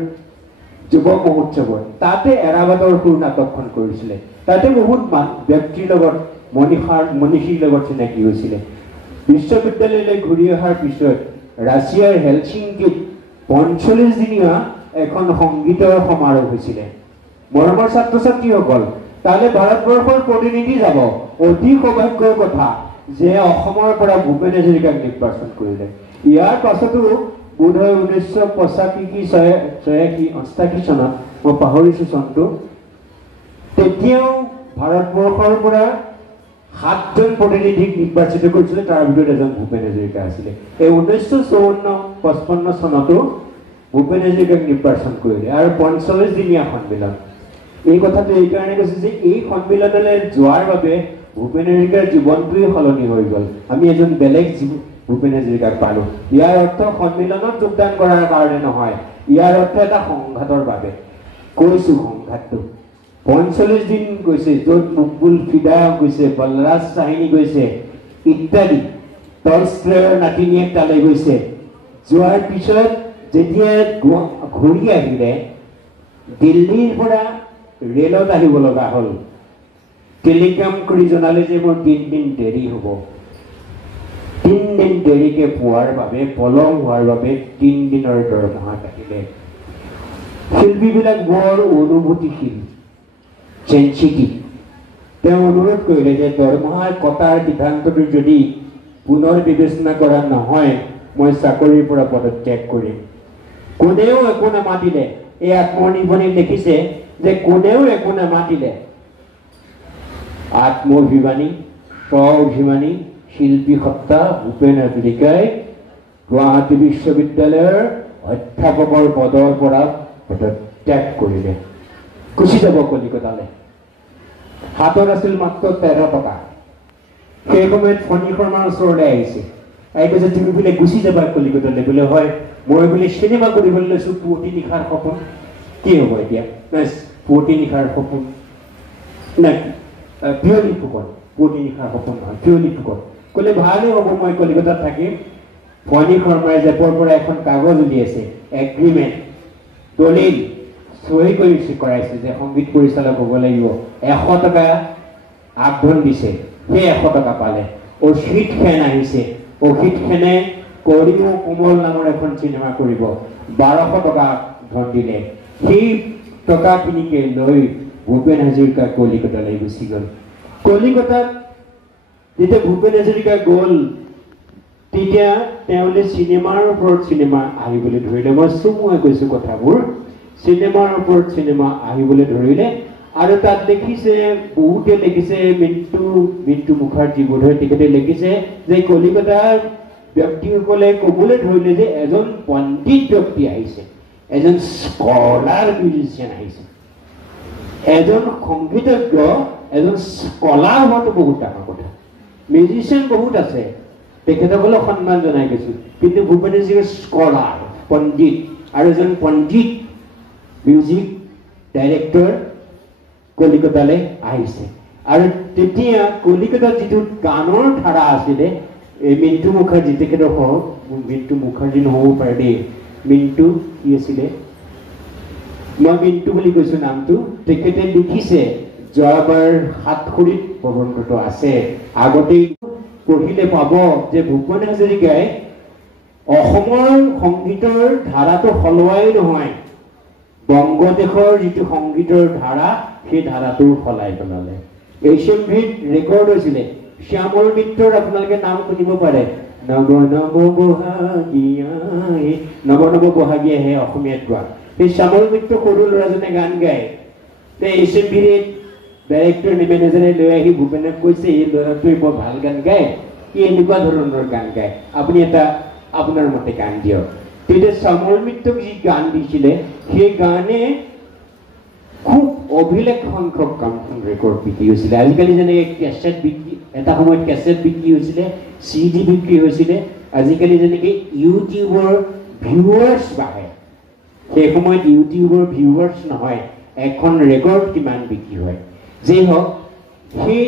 যুৱ মহোৎসৱত তাতে এৰাবাটৰ সুৰ নাটকখন কৰিছিলে। তাতে বহুত ব্যক্তিৰ লগত, মনীষীৰ লগত চিনাকি হৈছিলে। বিশ্ববিদ্যালয়লৈ ঘূৰি অহাৰ পিছত ৰাছিয়াৰ হেলচিংকিত 45 দিনীয়া এখন সংগীতৰ সমাৰোহ হৈছিলে। মৰমৰ ছাত্ৰ ছাত্ৰীসকল, তালৈ ভাৰতবৰ্ষৰ প্ৰতিনিধি যাব। অতি সৌভাগ্যৰ কথা যে অসমৰ পৰা ভূপেন হাজৰিকাক নিৰ্বাচন কৰিলে। ইয়াৰ পাছতো বোধহয় 1985-86 চনত, মই পাহৰিছোঁ চনটো, তেতিয়াও ভাৰতবৰ্ষৰ পৰা 7জন প্ৰতিনিধিক নিৰ্বাচিত কৰিছিলে, তাৰ ভিতৰত এজন ভূপেন হাজৰিকা আছিলে। এই 1954-55 চনতো ভূপেন হাজৰিকাক নিৰ্বাচন কৰিলে। আৰু 45 দিনীয়া সন্মিলন। এই কথাটো এইকাৰণে কৈছে যে এই সন্মিলনলৈ যোৱাৰ বাবে ভূপেন হাজৰিকাৰ জীৱনটোৱেই সলনি হৈ গ'ল। আমি এজন বেলেগ ভূপেন হাজৰিকাক পালোঁ। ইয়াৰ অৰ্থ সন্মিলনত যোগদান কৰাৰ কাৰণে নহয়, ইয়াৰ অৰ্থ এটা সংঘাতৰ বাবে কৈছো সংঘাতটো 45 দিন গৈছে য'ত মকবুল ফিদা গৈছে বলৰাজ চাহিনী গৈছে ইত্যাদি টলষ্টয়ৰ নাতিনীয়েক তালৈ গৈছে যোৱাৰ পিছত যেতিয়া ঘূৰি আহিলে দিল্লীৰ পৰা ৰেলত আহিব লগা হ'ল টেলিগ্ৰাম কৰি জনালে যে মোৰ 3 দিন দেৰি হ'ব 3 দিন দেৰিকে পোৱাৰ বাবে পলম হোৱাৰ বাবে 3 দিনৰ দৰমহা কাটিলে শিল্পীবিলাক বৰ অনুভূতিশীল চেঞ্চিটিভ তেওঁ অনুৰোধ কৰিলে যে দৰমহাৰ কটাৰ সিদ্ধান্তটো যদি পুনৰ বিবেচনা কৰা নহয় মই চাকৰিৰ পৰা পদত্যাগ কৰিম কোনেও একো নামাতিলে এই আত্মনিৰ্ভৰণী লিখিছে যে কোনেও একো নামাতিলে আত্মঅভিমানী স্ব-অভিমানী শিল্পী সত্তা ভূপেন হাজৰিকাই গুৱাহাটী বিশ্ববিদ্যালয়ৰ অধ্যাপকৰ পদৰ পৰা পদত্যাগ কৰিলে গুচি যাব কলিকতালৈ হাতত আছিল মাত্ৰ 13 টকা সেই সময়ত ফণী শৰ্মাৰ ওচৰলৈ আহিছে আহি কৈছে তুমি বোলে গুচি যাবা কলিকতালৈ বোলে হয় মই বোলে চিনেমা কৰিবলৈ লৈছো পুৱতি নিশাৰ সপোন কি হ'ব এতিয়া পুৱতি নিশাৰ সপোন নাই পিয়লি ফুকন পুৱতি নিশাৰ সপোন নহয় পিয়লি ফুকন ক'লে ভালেই হ'ব মই কলিকতাত থাকিম ফণী শৰ্মাই জেপৰ পৰা এখন কাগজ উলিয়াইছে এগ্ৰিমেণ্ট দলিল সহি কৰিছে কৰাইছে যে সংগীত পৰিচালক হ'ব লাগিব 100 টকা আগধন দিছে সেই 100 টকা পালে অসিত খেন আহিছে অসিত খেনে কৰিও কোমল নামৰ এখন চিনেমা কৰিব 1200 টকা ধন দিলে সেই টকাখিনিকে লৈ ভূপেন হাজৰিকা কলিকতালৈ গুচি গ'ল কলিকতাত যেতিয়া ভূপেন হাজৰিকা গ'ল তেতিয়া তেওঁলে চিনেমাৰ ওপৰত চিনেমা আহিবলৈ ধৰিলে মই চমুৱাই কৈছো কথাবোৰ চিনেমাৰ ওপৰত চিনেমা আহিবলৈ ধৰিলে আৰু তাত দেখিছে বহুতে লিখিছে মিণ্টু মুখাৰ্জী বোধহয় তেখেতে লিখিছে যে কলিকতাৰ ব্যক্তিসকলে ক'বলৈ ধৰিলে যে এজন পণ্ডিত ব্যক্তি আহিছে এজন স্কলাৰ মিউজিচিয়ান আহিছে এজন সংগীতজ্ঞ এজন স্কলাৰ হোৱাটো বহুত ডাঙৰ কথা মিউজিচিয়ান বহুত আছে তেখেতসকলক সন্মান জনাই গৈছো কিন্তু ভূপেন হাজৰিকাৰ স্কলাৰ পণ্ডিত আৰু এজন পণ্ডিত মিউজিক ডাইৰেক্টৰ কলিকতালৈ আহিছে আৰু তেতিয়া কলিকতাত যিটো গানৰ ধাৰা আছিলে এই মিণ্টু মুখাৰ্জী তেখেতৰ সহ মিণ্টু মুখাৰ্জী নহ'ব পাৰে দেই মিণ্টু কি আছিলে মই মিণ্টু বুলি কৈছো নামটো তেখেতে লিখিছে যোৱাবাৰ সাতখৰিত প্ৰবন্ধটো আছে আগতেই পঢ়িলে পাব যে ভূপেন হাজৰিকাই অসমৰ সংগীতৰ ধাৰাটো সলোৱাই নহয় বংগদেশৰ যিটো সংগীতৰ ধাৰা সেই ধাৰাটো সলাই পেলালে HMVত ৰেকৰ্ড হৈছিলে শ্যামল মিত্ৰৰ আপোনালোকে নাম শুনিব পাৰে নৱ নৱ বহাগীয়া হে অসমীয়াত গোৱা সেই শ্যামল মিত্ৰ সৰু ল'ৰাজনে গান গায় HMVৰ ডাইৰেক্টৰ মেনেজাৰে লৈ আহি ভূপেনক কৈছে এই ল'ৰাটোৱে বৰ ভাল গান গায় কি এনেকুৱা ধৰণৰ গান গায় আপুনি এটা আপোনাৰ মতে গান দিয়ক তেতিয়া শ্যামল মিত্ৰক যি গান দিছিলে সেই গানে খুব অভিলেখ সংখ্যক গানখন ৰেকৰ্ড বিক্ৰী হৈছিলে আজিকালি যেনেকৈ কেছেট বিক্ৰী এটা সময়ত কেছেট বিক্ৰী হৈছিলে CD বিক্ৰী হৈছিলে আজিকালি যেনেকৈ ইউটিউবৰ ভিউৱাৰ্ছ বাঢ়ে সেই সময়ত ইউটিউবৰ ভিউৱাৰ্ছ নহয় এখন ৰেকৰ্ড কিমান বিক্ৰী হয় যি হওক সেই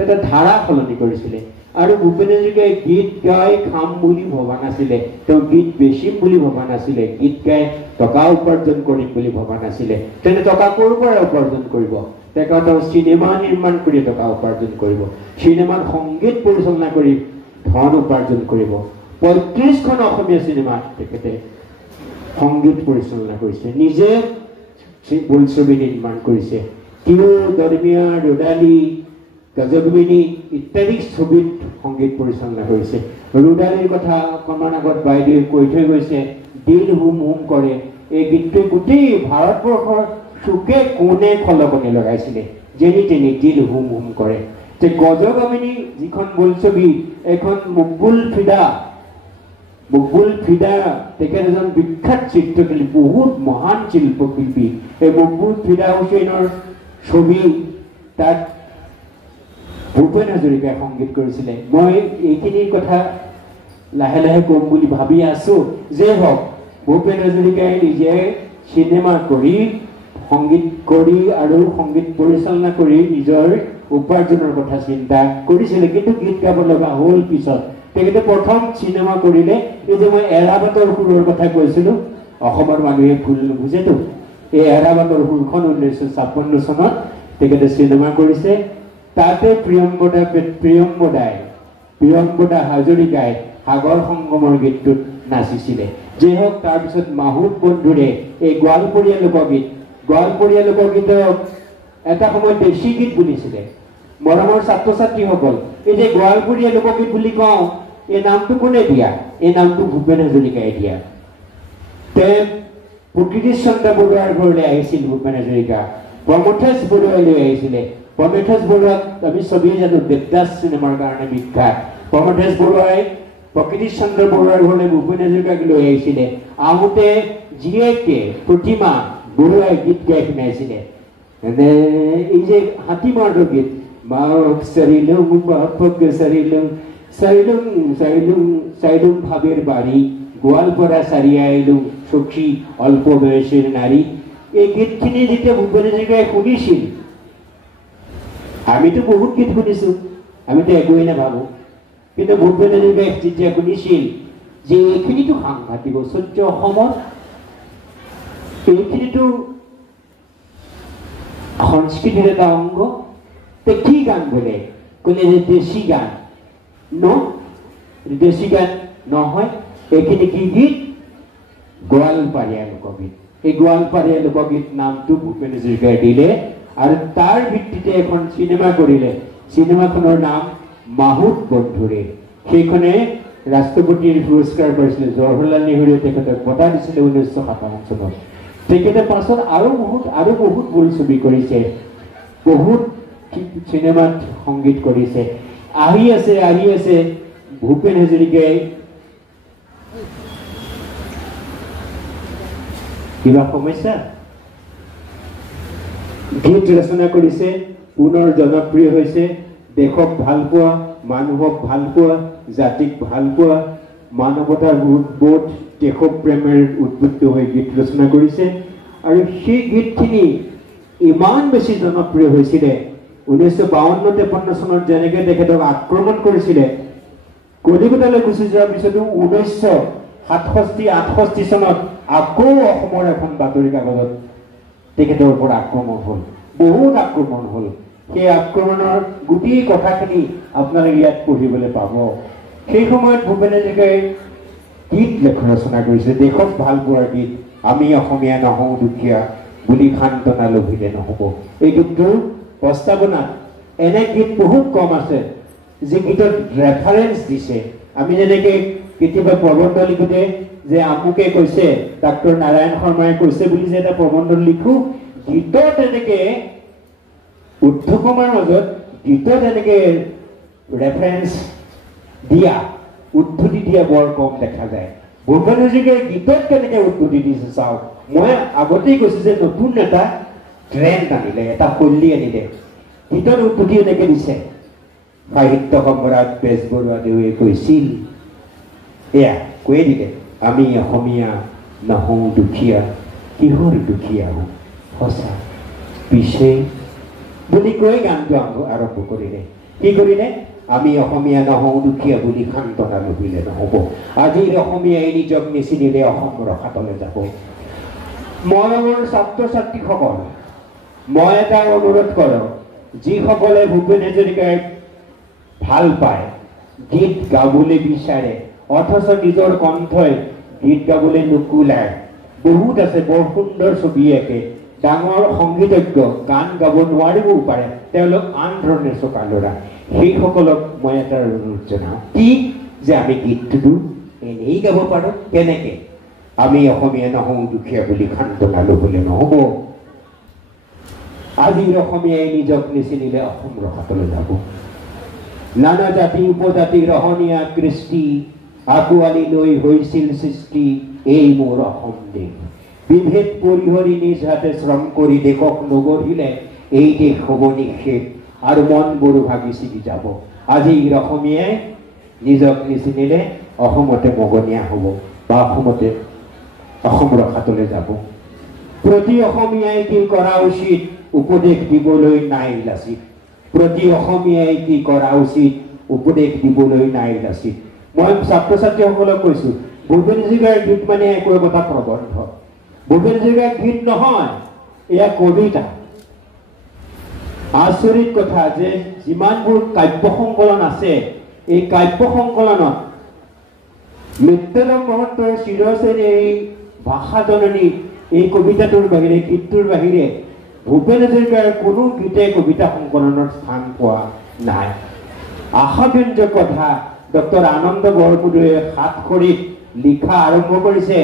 এটা ধাৰা সলনি কৰিছিলে আৰু ভূপেন হাজৰিকাই গীত গাই খাম বুলি ভবা নাছিলে তেওঁ গীত বেচিম বুলি ভবা নাছিলে গীত গাই টকা উপাৰ্জন কৰিম বুলি ভবা নাছিলে তেনে টকা ক'ৰ পৰা উপাৰ্জন কৰিব তেখেতে চিনেমা নিৰ্মাণ কৰি টকা উপাৰ্জন কৰিব চিনেমাত সংগীত পৰিচালনা কৰি ধন উপাৰ্জন কৰিব 35খন অসমীয়া চিনেমাত তেখেতে সংগীত পৰিচালনা কৰিছে নিজে বোলছবি নিৰ্মাণ কৰিছে কিয় দৰমিয়া ৰুদালি গজগবিনী ইত্যাদি ছবিত সংগীত পৰিচালনা কৰিছে ৰুদালিৰ কথা অকণমান আগত বাইদেৱে কৈ থৈ গৈছে দিল হুম হুম কৰে এই গীতটোৱে গোটেই ভাৰতবৰ্ষৰ চুকে কোণে খলকনি লগাইছিলে যেনি তেনি দিল হুম হুম কৰে যে গজগবিনী যিখন বোলছবি এখন মকবুল ফিদা তেখেত এজন বিখ্যাত চিত্ৰশিল্পী বহুত মহান শিল্পশিল্পী এই মকবুল ফিদা হুছেইনৰ ছবি তাত ভূপেন হাজৰিকাই সংগীত কৰিছিলে মই এইখিনিৰ কথা লাহে লাহে ক'ম বুলি ভাবি আছো যে হওক ভূপেন হাজৰিকাই নিজে চিনেমা কৰি সংগীত কৰি আৰু সংগীত পৰিচালনা কৰি নিজৰ উপাৰ্জনৰ কথা চিন্তা কৰিছিলে, কিন্তু গীত গাব লগা হ'ল পিছত। তেখেতে প্ৰথম চিনেমা কৰিলে, এই যে মই এৰাবাটৰ সুৰৰ কথা কৈছিলো, অসমৰ মানুহে ভুল নুবুজেতো, এই এৰাবাটৰ সুৰখন 1956 চনত তেখেতে চিনেমা কৰিছে। তাতে প্ৰিয়ম্বদা হাজৰিকাই সাগৰ সংগমৰ গীতটোত নাচিছিলে। যে হওক, তাৰপিছত মাহুত বন্ধুৰে এই গোৱালপৰীয়া লোকগীতক এটা সময়ত দেশী গীত বুলিছিলে। মৰমৰ ছাত্ৰ ছাত্ৰীসকল, এই যে গোৱালপৰীয়া লোকগীত বুলি কওঁ, এই নামটো কোনে দিয়া? এই নামটো ভূপেন হাজৰিকাই দিয়া। তেওঁ প্ৰকৃতিশ চন্দ্ৰ বৰুৱাৰ ঘৰলৈ আহিছিল ভূপেন হাজৰিকা, প্ৰমথেশ বৰুৱালৈ আহিছিলে। প্ৰমথেশ বৰুৱাক আমি চবেই জানো দেৱদাস চিনেমাৰ কাৰণে বিখ্যাত। প্ৰমথেশ বৰুৱাই প্ৰকৃতিশ চন্দ্ৰ বৰুৱাৰ ঘৰলৈ ভূপেন হাজৰিকাক লৈ আহিছিলে। আহোঁতে জীয়েকে প্ৰতিমা বৰুৱাই গীত গাই শুনাইছিলে। এই যে হাতীমাৰৰ গীত, মাক চাৰিলুং বাপক চাৰিলুং ভাবেৰ বাৰী, গোৱালপাৰা চাৰি আহিলুং সখী অল্প বয়সেৰ নাৰী। এই গীতখিনি যেতিয়া ভূপেন হাজৰিকাই শুনিছিল, আমিতো বহুত গীত শুনিছো, আমিতো একোৱেই নাভাবো, কিন্তু ভূপেন হাজৰিকাই যেতিয়া শুনিছিল যে এইখিনিতো সাংঘাতিক ঐশ্বৰ্য অসমৰ, এইখিনিতো সংস্কৃতিৰ এটা অংগ, কি গান বোলে? ক'লে যে দেশী গান। দেশী গান নহয়, এইখিনি কি গীত? গোৱালপাৰীয়া লোকগীত। এই গোৱালপাৰীয়া লোকগীত নামটো ভূপেন হাজৰিকাই দিলে আৰু তাৰ ভিত্তিতে এখন চিনেমা কৰিলে। চিনেমাখনৰ নাম মাহুত বন্ধুৰে। সেইখনে ৰাষ্ট্ৰপতিৰ পুৰস্কাৰ পাইছিলে। জৱাহৰলাল নেহৰুৱে তেখেতক বঁটা দিছিলে 1957 চনত। তেখেতে পাছত আৰু বহুত বোলছবি কৰিছে, বহুত চিনেমাত সংগীত কৰিছে। আহি আছে ভূপেন হাজৰিকাই কিবা সমস্যা? গীত ৰচনা কৰিছে, পুনৰ জনপ্ৰিয় হৈছে। দেশক ভাল পোৱা, মানুহক ভাল পোৱা, জাতিক ভাল পোৱা, মানৱতাৰ বোধ, দেশপ্ৰেমেৰ উদ্বুদ্ধ হৈ গীত ৰচনা কৰিছে। আৰু সেই গীতখিনি ইমান বেছি জনপ্ৰিয় হৈছিলে, 1952-53 চনত যেনেকৈ তেখেতক আক্ৰমণ কৰিছিলে, কলিকতালৈ গুচি যোৱাৰ পিছতো 1967-68 চনত আকৌ অসমৰ এখন বাতৰি কাকতত তেখেতৰ পৰা আক্ৰমণ হ'ল, বহুত আক্ৰমণ হ'ল। সেই আক্ৰমণৰ গোটেই কথাখিনি আপোনালোকে ইয়াত পঢ়িবলৈ পাব। সেই সময়ত ভূপেন হাজৰিকাই গীত ৰচনা কৰিছে, দেশক ভাল পোৱাৰ গীত। আমি অসমীয়া নহওঁ দুখীয়া বুলি সান্তনা লভিলে নহ'ব। এই গীতটোৰ প্ৰস্তাৱনাত এনে গীত বহুত কম আছে যি গীতত ৰেফাৰেঞ্চ দিছে। আমি যেনেকৈ কেতিয়াবা প্ৰবন্ধ লিখোঁতে যে আমুকে কৈছে, ডাক্তৰ নাৰায়ণ শৰ্মাই কৈছে বুলি যে এটা প্ৰবন্ধ লিখো, গীতত এনেকে উদ্ধকমাৰ মাজত গীতত এনেকে ৰেফাৰেঞ্চ দিয়া, উদ্ধতি দিয়া বৰ কম দেখা যায়। ভূপেন হাজৰিকাই গীতত কেনেকে উদ্ধতি দিছে চাওক। মই আগতেই কৈছো যে নতুন এটা ট্ৰেণ্ড আনিলে, এটা শৈলী আনিলে। গীতত উদ্ধতি এনেকে দিছে, সাহিত্য সম্ৰাট বেজবৰুৱাদেৱে কৈছিল, এয়া কৈয়ে দিলে, আমি অসমীয়া নহওঁ দুখীয়া, কিহৰ দুখীয়া হওঁ সঁচা পিছে বুলি কৈ গানটো আৰম্ভ কৰিলে। কি কৰিলে? আমি অসমীয়া নহওঁ দুখীয়া বুলি সান্তনা লভিলে নহ'ব। আজিৰ অসমীয়াই নিজক নিচিনিলে অসম ৰসাতলে যাব। মৰমৰ ছাত্ৰ ছাত্ৰীসকল, মই এটা অনুৰোধ কৰোঁ, যিসকলে ভূপেন হাজৰিকাক ভাল পায়, গীত গাবলৈ বিচাৰে, অথচ নিজৰ কণ্ঠই গীত গাবলৈ নুকুলায়, বহুত আছে, বৰ সুন্দৰ ছবি আঁকে, ডাঙৰ সংগীতজ্ঞ, গান গাব নোৱাৰিবও পাৰে, তেওঁলোক আন ধৰণে চোকা ল'ৰা। সেইসকলক মই এটা অনুৰোধ জনাওঁ, কি যে আমি গীতটো এনেই গাব পাৰোঁ। কেনেকে? আমি অসমীয়া নহওঁ দুখীয়া বুলি সান্তনা ল'বলৈ নহ'ব। আজিৰ অসমীয়াই নিজক নিচিনিলে অসম ৰসাতলৈ যাব। নানা জাতি উপজাতি ৰহণীয়া কৃষ্টি আঁকোৱালি লৈ হৈছিল সৃষ্টি এই মোৰ অসম দেশ। বিভেদ পৰিহৰি নিজ হাতে শ্ৰম কৰি দেশক নগঢ়িলে এই দেশ হ'ব নিঃশেষ আৰু মনবোৰো ভাগি ছিগি যাব। আজিৰ অসমীয়াই নিজক নিচিনিলে অসমতে মগনীয়া হ'ব বা অসমতে অসম ৰখাতলৈ যাব প্ৰতি অসমীয়াই কি কৰা উচিত উপদেশ দিবলৈ নাই লাচিত প্ৰতি অসমীয়াই কি কৰা উচিত উপদেশ দিবলৈ নাই লাচিত মই ছাত্ৰ ছাত্ৰীসকলক কৈছো ভূপেন হাজৰিকাৰ গীত মানে একো এটা প্ৰবন্ধ ভূপেন হাজৰিকাৰ গীত নহয় এয়া কবিতা আচৰিত কথা যে যিমানবোৰ কাব্য সংকলন আছে এই কাব্য সংকলনত মৃত্যুঞ্জয় মহন্তই চিৰচেন এই ভাষা জননী এই কবিতাটোৰ বাহিৰে গীতটোৰ বাহিৰে ভূপেন হাজৰিকাৰ কোনো গীতে কবিতা সংকলনৰ স্থান পোৱা নাই আশাব্যঞ্জক কথা ডক্টৰ আনন্দ বৰপুৰুৱে সাতখৰিত লিখা আৰম্ভ কৰিছে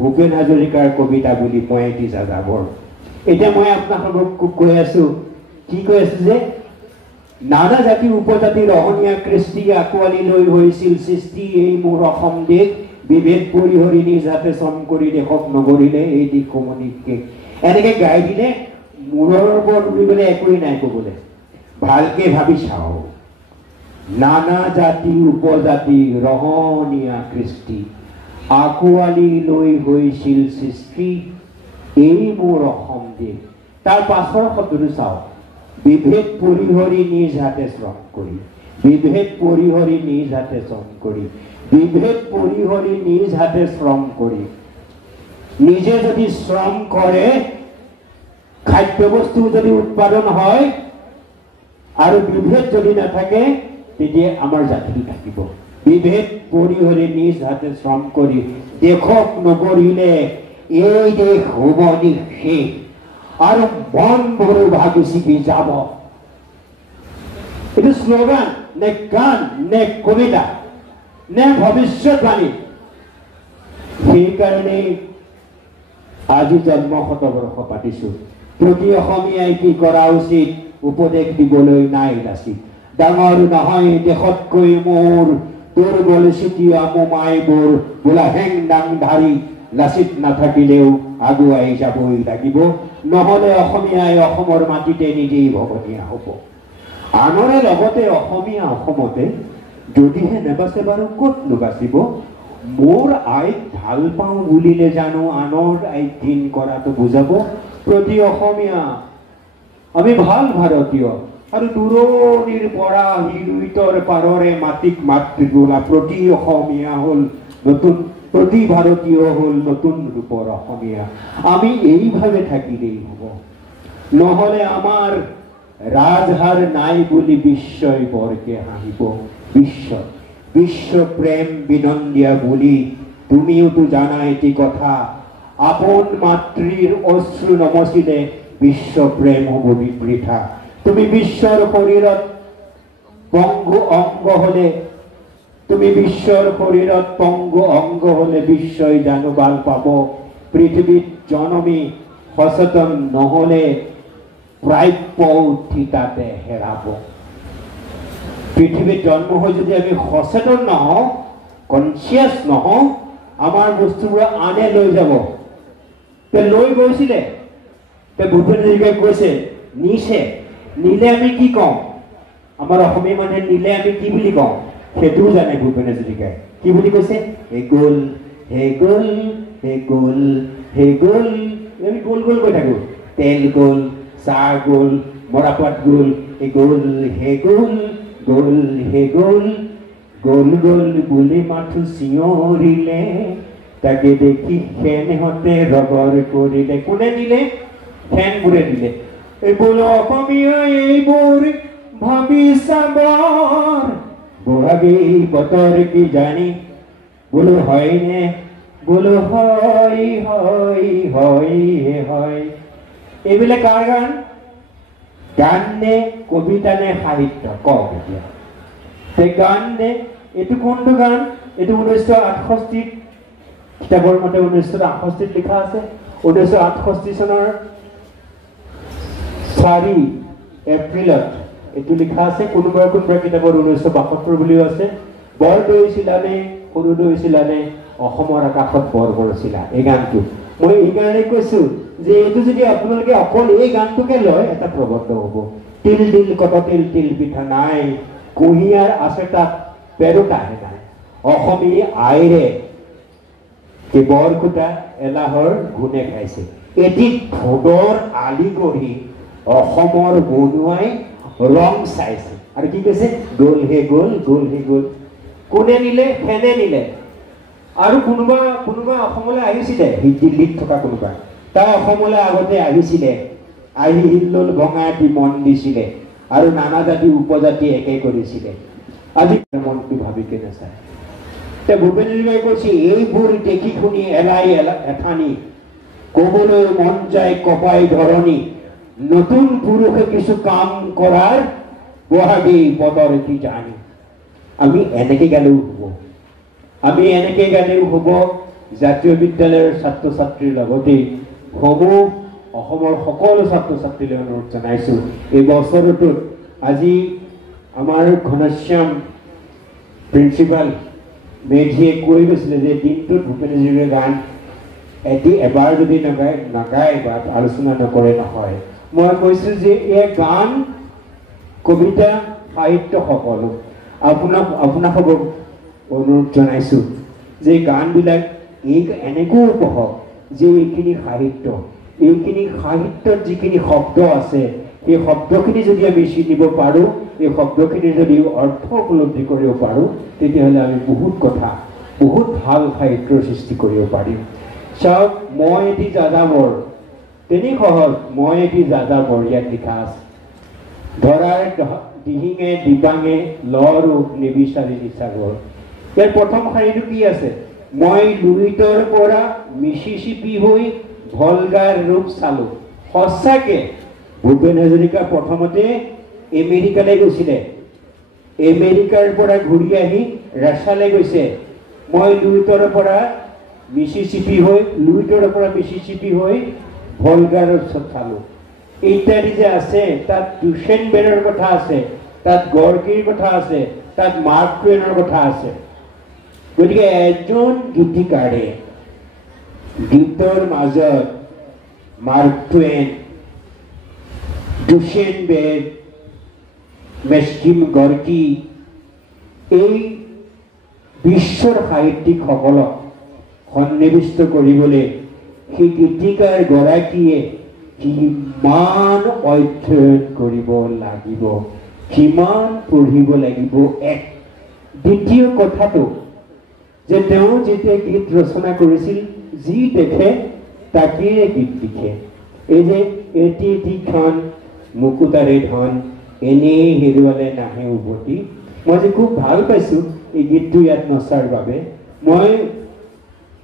ভূপেন হাজৰিকাৰ কবিতা বুলি মই এটি যাযাবৰ এতিয়া মই আপোনালোকক কৈ আছো কি কৈ আছো যে নানা জাতি উপজাতিৰ অসমীয়া কৃষ্টি আঁকোৱালি লৈ হৈছিল সৃষ্টি এই মোৰ অসম দেশ বিভেদ পৰিহৰি নিজ হাতে চম কৰি দেশক নগৰিলে এই দিশ কমনিকে এনেকে গাই দিলে মূৰৰ ওপৰত বুলিবলৈ একোৱেই নাই ক'বলৈ ভালকে ভাবি চাওঁ নানা জাতি উপজাতি ৰহণীয়া কৃষ্টি আঁকোৱালি লৈ হৈছিল সৃষ্টি এই মোৰ অসম দেশ তাৰ পাছৰ শব্দটো চাওঁ বিভেদ পৰিহৰি নিজ হাতে শ্ৰম কৰি বিভেদ পৰিহৰি নিজ হাতে শ্ৰম কৰি বিভেদ পৰিহৰি নিজ হাতে শ্ৰম কৰি নিজে যদি শ্ৰম কৰে খাদ্য বস্তু যদি উৎপাদন হয় আৰু বিভেদ যদি নাথাকে তেতিয়া আমাৰ জাতি থাকিব বিভেদ পৰিহৰি নিজ হাতে শ্ৰম কৰি দেশক নগৰিলে এই দেশ হ'ব নিঃশেষ আৰু মন ভৰি ভাগি চিপি যাব এইটো শ্লোগান নে গান নে কবিতা নে ভৱিষ্যতবাণী সেইকাৰণে আজি জন্ম শতবৰ্ষ পাতিছো প্ৰতি অসমীয়াই কি কৰা উচিত উপদেশ দিবলৈ নাই লাচিত ডাঙৰ নহয় দেশতকৈ মোৰ দুৰ্বল চিটিয়া মোমাইবোৰ বোলা হেং ডাং ধাৰি লাচিত নাথাকিলেও আগুৱাই যাবই লাগিব নহলে অসমীয়াই অসমৰ মাটিতে নিজেই ভগনীয়া হ'ব আনৰে লগতে অসমীয়া অসমতে যদিহে নেবাচে বাৰু ক'ত নবাচিব মোৰ আইক ভাল পাওঁ বুলিলে জানো আনৰ আইক ঘিণ কৰাটো বুজাব প্ৰতি অসমীয়া আমি ভাল ভাৰতীয় আৰু দূৰণিৰ পৰা হিৰুইতৰ পাৰৰে মাটিক মাতৃ বোলা প্ৰতি অসমীয়া হ'ল নতুন প্ৰতি ভাৰতীয় হ'ল নতুন ৰূপৰ অসমীয়া আমি এইভাবে থাকিলেই হ'ব নহলে আমাৰ ৰাজহাৰ নাই বুলি বিশ্বই বৰকে হাঁহিব বিশ্ব প্ৰেম বিনন্দিয়া বুলি তুমিওতো জানা এটি কথা আপন মাতৃৰ অশ্ৰু নমচিলে বিশ্ব প্ৰেম হ'ব বিবৃথা তুমি বিশ্বৰ শৰীৰত পংগু অংগ হলে তুমি বিশ্বৰ শৰীৰত পংগু অংগ হলে বিশ্বই জানো ভাল পাব পৃথিৱীত জনমী সচেতন নহলে প্ৰাপ্য উঠিতাতে হেৰাব পৃথিৱীত জন্ম হৈ যদি আমি সচেতন নহওঁ কনচিয়াছ নহওঁ আমাৰ বস্তুবোৰ আনে লৈ যাব তে লৈ গৈছিলে তে ভূপেন হাজৰিকাই কৈছে নিছে নিলে আমি কি কওঁ আমাৰ অসমীয়া মানুহে নিলে আমি কি বুলি কওঁ সেইটোও জানে ভূপেন হাজৰিকাই কি বুলি কৈছে হে গ'ল হে গ'ল হে গ'ল হে গ'ল আমি গোল গোল কৈ থাকো তেল গ'ল চাহ গ'ল মৰাপাত গ'ল হে গ'ল হে গ'ল গ'ল হে গ'ল গ'ল গ'ল বুলি মাথো চিঞৰিলে তাকে দেখি ফেনহঁতে ৰগৰ কৰিলে কোনে দিলে ফেনবোৰে দিলে এইবোৰ অসমীয়া এইবোৰ ভাবি চাবৰ বহাগী বতৰ কি জানি বোলো হয়নে বোলো হয় হয় হয় হয় এইবিলাক কাৰ গান গান নে কবিতা নে সাহিত্য কওক এতিয়া সেই গান নে এইটো কোনটো গান এইটো 1968 কিতাপৰ মতে 1968 লিখা আছে 1968 চনৰ 4 এপ্ৰিলত এইটো লিখা আছে কোনোবা কিতাপৰ 1972 বুলিও আছে বৰ দৈছিলানে সৰু দৈছিলানে অসমৰ আকাশত বৰ বৰছিলা এই গানটো মই এই কাৰণে কৈছো যে এইটো যদি আপোনালোকে অকল এই গানটোকে লয় এটা প্ৰবন্ধ হ'ব তিল দিল কত তিল তিল পিঠা নাই কুঁহিয়াৰ আছে তাত পেৰুতাহে নাই অসমী আইৰে বৰকুটা এলাহৰ গুণে খাইছে এটি ধোদৰ আলি গঢ়ি অসমৰ বনুৱাই ৰং চাইছে আৰু কি কৈছে গ'ল হে গ'ল গ'ল হে গ'ল কোনে নিলে ফেনে নিলে আৰু কোনোবা কোনোবা অসমলৈ আহিছিলে দিল্লীত থকা কোনোবা তাৰ অসমলৈ আগতে আহিছিলে আহি হিল্লোল ভঙা দি মন দিছিলে আৰু নানা জাতি উপজাতি একে কৰিছিলে আজি মনটো ভাবিকে নাচায় ভূপেন হাজৰিকাই কৈছে এইবোৰ দেখি শুনি এলাই এঠানি ক'বলৈ মন যায় কপাই ধৰণী নতুন পুৰুষে কিছু কাম কৰাৰ বহাগী বতৰ কি জানি আমি এনেকে গালেও হ'ব আমি এনেকে গালেও হ'ব জাতীয় বিদ্যালয়ৰ ছাত্ৰ ছাত্ৰীৰ লগতে সমূহ অসমৰ সকলো ছাত্ৰ ছাত্ৰীলৈ অনুৰোধ জনাইছোঁ এই বছৰটোত আজি আমাৰ ঘনশ্যাম প্ৰিন্সিপাল মেধিয়ে কৈ গৈছিলে যে দিনটোত ভূপেন হাজৰিকাৰ গান এবাৰ যদি নাগায় বা আলোচনা নকৰে নহয় মই কৈছোঁ যে এই গান কবিতা সাহিত্য সকলো আপোনাক অনুৰোধ জনাইছোঁ যে গানবিলাক এনেকৈও পঢ়ক যে এইখিনি সাহিত্যত যিখিনি শব্দ আছে এই শব্দখিনি যদি আমি চিনিব পাৰোঁ এই শব্দখিনিৰ যদি অৰ্থ উপলব্ধি কৰিব পাৰোঁ তেতিয়াহ'লে আমি বহুত ভাল সাহিত্যৰ সৃষ্টি কৰিব পাৰিম চাওক মই এটি যাযাবৰ তেনে সহজ মই এটি যাযাবৰ ইয়াত লিখা আছে ধৰাৰ দিহিঙে দিবাঙে লৰূপ নিবিচাৰি নিচাগৰ ইয়াৰ প্ৰথম শাৰীটো কি আছে মই লুইতৰ পৰা মিছিছিপি হৈ ভলগাৰ ৰূপ চালোঁ সঁচাকৈ ভূপেন হাজৰিকা প্ৰথমতে আমেৰিকালৈ গৈছিলে আমেৰিকাৰ পৰা ঘূৰি আহি ৰাছিয়ালৈ গৈছে মই লুইতৰ পৰা মিছিছিপি হৈ ভলগাৰৰ চালোঁ ইত্যাদি যে আছে তাত ডুচেনবেৰৰ কথা আছে তাত গৰ্কিৰ কথা আছে তাত মাৰ্ক টুৱেইনৰ কথা আছে গতিকে এজন গীতিকাৰে গীতৰ মাজত মাৰ্ক টুৱেইন ডুচেনবেৰ মেক্সিম গৰ্কি এই বিশ্বৰ সাহিত্যিকসকলক সন্নিৱিষ্ট কৰিবলৈ সেই গীতিকাৰ গৰাকীয়ে কিমান অধ্যয়ন কৰিব লাগিব কিমান পঢ়িব লাগিব এক দ্বিতীয় কথাটো যে তেওঁ যেতিয়া গীত ৰচনা কৰিছিল যি দেখে তাকেই গীত লিখে এই যে এটি ক্ষণ মুকুতাৰে ধন এনেই হেৰুৱালে নাহে উভতি মই যে খুব ভাল পাইছোঁ এই গীতটো ইয়াত নচাৰ বাবে মই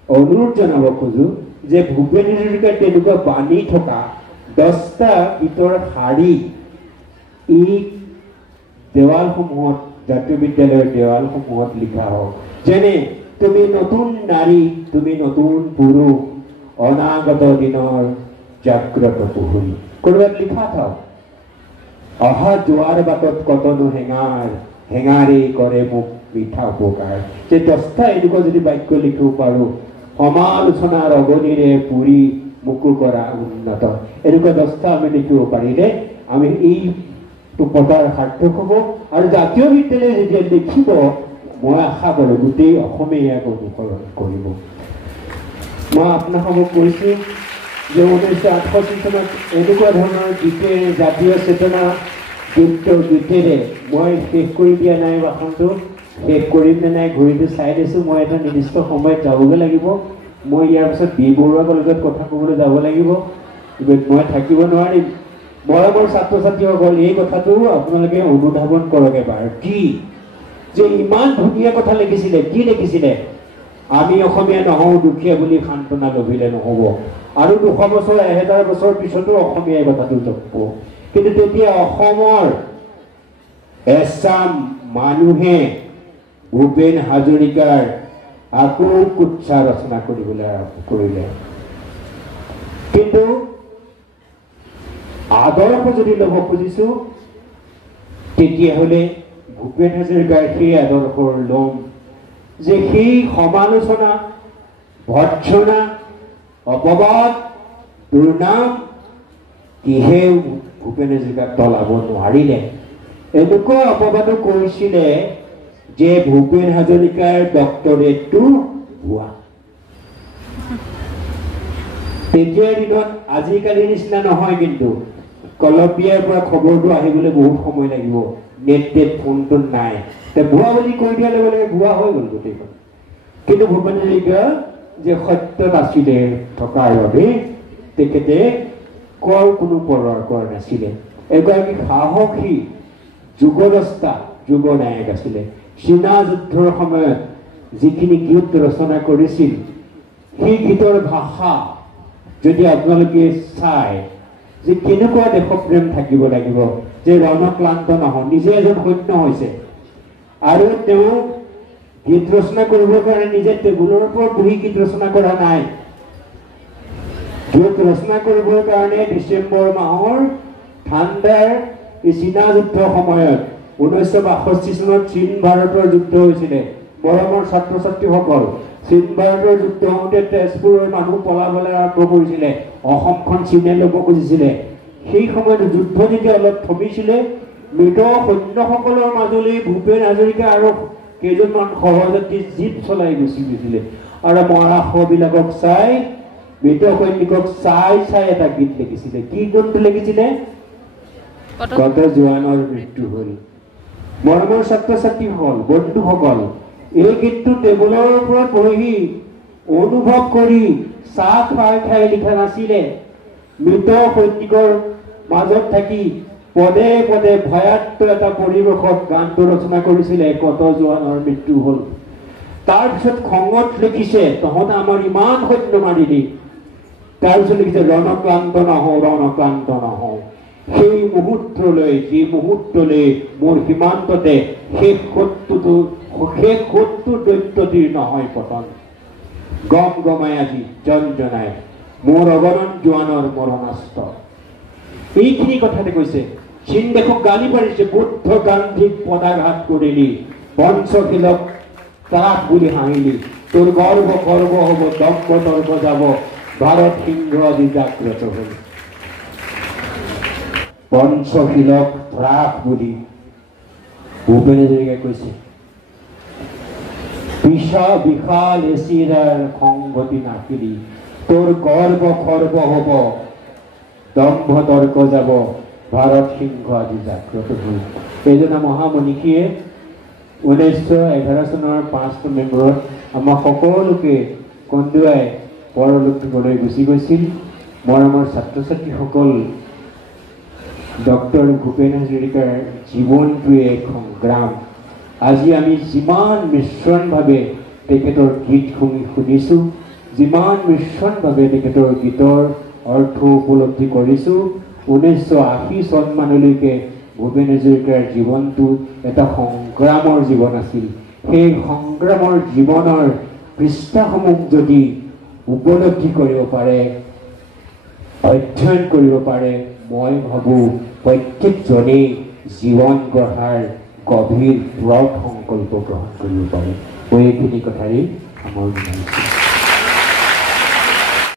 অনুৰোধ জনাব খোজোঁ যে ভূপেন হাজৰিকাৰ তেনেকুৱা বাণী থকা 10টা গীতৰ শাৰী এই দেৱালসমূহত জাতীয় বিদ্যালয়ৰ দেৱালসমূহত লিখা হওক যেনে তুমি নতুন নাৰী তুমি নতুন পুৰুষ অনাগত দিনৰ জাগ্ৰত পুহুৰী ক'ৰবাত লিখা থাক অহা যোৱাৰ বাটত কতনো হেঙাৰে কৰে মোক মিঠা উপকাৰ যে 10টা এনেকুৱা যদি বাক্য লিখিব পাৰোঁ সমালোচনাৰ অগণিৰে পুৰি মুকু কৰা উন্নত এনেকুৱা 10টা আমি লিখিব পাৰিলে আমি এইটো পতাৰ সাৰ্থক হ'ব আৰু জাতীয় বিদ্যালয়ে যেতিয়া লিখিব মই আশা কৰোঁ গোটেই অসমে ইয়াক অনুসৰণ কৰিব মই আপোনালোকক কৈছোঁ যে 1968 চনত এনেকুৱা ধৰণৰ গীতেৰে জাতীয় চেতনা গীতেৰে মই শেষ কৰি দিয়া নাই ভাষণটো শেষ কৰিম নে নাই ঘড়ীটো চাই দিছোঁ মই এটা নিৰ্দিষ্ট সময়ত যাবগৈ লাগিব মই ইয়াৰ পিছত বি বৰুৱা কলেজত কথা ক'বলৈ যাব লাগিব মই থাকিব নোৱাৰিম মৰমৰ ছাত্ৰ ছাত্ৰীসকল এই কথাটো আপোনালোকে অনুধাৱন কৰক এবাৰ কি যে ইমান ধুনীয়া কথা লিখিছিলে কি লিখিছিলে আমি অসমীয়া নহওঁ দুখীয়া বুলি সান্তনা লভিলে নহ'ব আৰু 200 বছৰ 1000 বছৰ পিছতো অসমীয়াই কথাটো জপব কিন্তু তেতিয়া অসমৰ এচাম মানুহে ভূপেন হাজৰিকাৰ আকৌ কুৎসা ৰচনা কৰিবলৈ আৰম্ভ কৰিলে কিন্তু আদৰ্শ যদি ল'ব খুজিছোঁ তেতিয়াহ'লে ভূপেন হাজৰিকাৰ সেই আদৰ্শৰ ল'ম যে সেই সমালোচনা ভৰ্ৎসনা অপবাদ দুৰ্নাম কিহে ভূপেন হাজৰিকাক তলাব নোৱাৰিলে এনেকুৱা অপবাদো কৰিছিলে যে ভূপেন হাজৰিকাৰ ডক্টৰেটটো হোৱা তেতিয়াৰ দিনত আজিকালিৰ নিচিনা নহয়, কিন্তু কলম্বিয়াৰ পৰা খবৰটো আহিবলৈ বহুত সময় লাগিব, নেট ফোনটো নাই, ভুৱা বুলি কৈ দিয়াৰ লগে লগে ভুৱা হৈ গ'ল গোটেইখন। কিন্তু ভূপেন হাজৰিকা যে সত্যত আছিলে থকাৰ বাবে তেখেতে কোনো পৰৰ কৰা নাছিলে। এগৰাকী সাহসী যুগদ্ৰষ্টা যুগনায়ক আছিলে। চীনা যুদ্ধৰ সময়ত যিখিনি গীত ৰচনা কৰিছিল, সেই গীতৰ ভাষা যদি আপোনালোকে চাই যে কেনেকুৱা দেশপ্ৰেম থাকিব লাগিব, যে ৰণক্লান্ত নহওঁ, নিজে এজন সৈন্য হৈছে আৰু তেওঁ গীত ৰচনা কৰিবৰ কাৰণে নিজে টেবুলৰ ওপৰত বহি গীত ৰচনা কৰা নাই। গীত ৰচনা কৰিবৰ কাৰণে ডিচেম্বৰ মাহৰ ঠাণ্ডাৰ এই চীনা যুদ্ধৰ সময়ত 1962 চনত চীন ভাৰতৰ যুদ্ধ হৈছিলে। মৰমৰ ছাত্ৰ ছাত্ৰীসকল, চীন ভাৰতৰ যুদ্ধ হওঁতে তেজপুৰৰ মানুহ পলাবলৈ আৰম্ভ কৰিছিলে, অসমখন চীনে ল'ব খুজিছিলে। সেই সময়ত যুদ্ধ যেতিয়া অলপ থমিছিলে, মৃত সৈন্যসকলৰ মাজলৈ ভূপেন হাজৰিকা আৰু কেইজনমান সহযাত্ৰী জীপ চলাই গুচি গৈছিলে আৰু মৰা শৱবিলাকক চাই, মৃত সৈনিকক চাই চাই এটা গীত লিখিছিলে। কি গীতটো লিখিছিলে? কত জোৱানৰ মৃত্যু হ'ল। মৰমৰ ছাত্ৰ ছাত্ৰীসকল, বন্ধুসকল, এই গীতটো টেবুলৰ ওপৰত বহি অনুভৱ কৰি চাহ খাই লিখা নাছিলে। মৃত সৈনিকৰ মাজত থাকি পদে পদে ভয়াত্ম এটা পৰিৱেশত গানটো ৰচনা কৰিছিলে, কত জোৱানৰ মৃত্যু হ'ল। তাৰপিছত খঙত লিখিছে, তহঁতে আমাৰ ইমান সৈন্য মাৰিলি। তাৰপিছত লিখিছে, ৰণক্লান্ত নহওঁ, ৰণক্লান্ত নহওঁ। সেই মুহূৰ্তলৈ, যি মুহূৰ্তলৈ মোৰ সীমান্ততে শেষ শত্ৰু দৈত্যটিৰ নহয় পতন, গম গমাই আজি জন জনাই মোৰ অগণন জোৱানৰ মৰণাস্ত্ৰ। এইখিনি কথাতে কৈছে। চীন দেশক গালি পাৰিছে, বুদ্ধ গান্ধীক পদাঘাত কৰিলি, পঞ্চশীলক ত্ৰাস বুলি হাঁহিলি, তোৰ গৰ্ব গৰ্ব হ'ব, দম্ভ তৰ্ক যাব, ভাৰত সিংহ আজি জাগ্ৰত হ'ল। পঞ্চশীলক ত্ৰাস বুলি ভূপেন হাজৰিকাই কৈছে। বিশাল এচিৰাৰ সংগতি নাকিলি, তোৰ গৰ্ব খৰ্ব হ'ব, দম্ভ তৰ্ক যাব, ভাৰত সিংহ আজি জাগ্ৰত হ'ল। এইজনা মহামনীষীয়ে 1911 চনৰ 5 নৱেম্বৰত আমাৰ সকলোকে কন্দুৱাই পৰলোক দিবলৈ গুচি গৈছিল। মৰমৰ ছাত্ৰ ছাত্ৰীসকল, ডক্টৰ ভূপেন হাজৰিকাৰ জীৱনটোৱে এক সংগ্ৰাম। আজি আমি যিমান মিশ্ৰণভাৱে তেখেতৰ গীত শুনিছোঁ, যিমান মিশ্ৰণভাৱে তেখেতৰ গীতৰ অৰ্থ উপলব্ধি কৰিছোঁ, 1980 চনমানলৈকে ভূপেন হাজৰিকাৰ জীৱনটো এটা সংগ্ৰামৰ জীৱন আছিল। সেই সংগ্ৰামৰ জীৱনৰ পৃষ্ঠাসমূহ যদি উপলব্ধি কৰিব পাৰে, অধ্যয়ন কৰিব পাৰে, মই ভাবোঁ প্ৰত্যেকজনেই জীৱন গঢ়াৰ গভীৰ দৃঢ় সংকল্প গ্ৰহণ কৰিব পাৰে। মই এইখিনি কথাৰেই সামৰণি মাৰিছোঁ।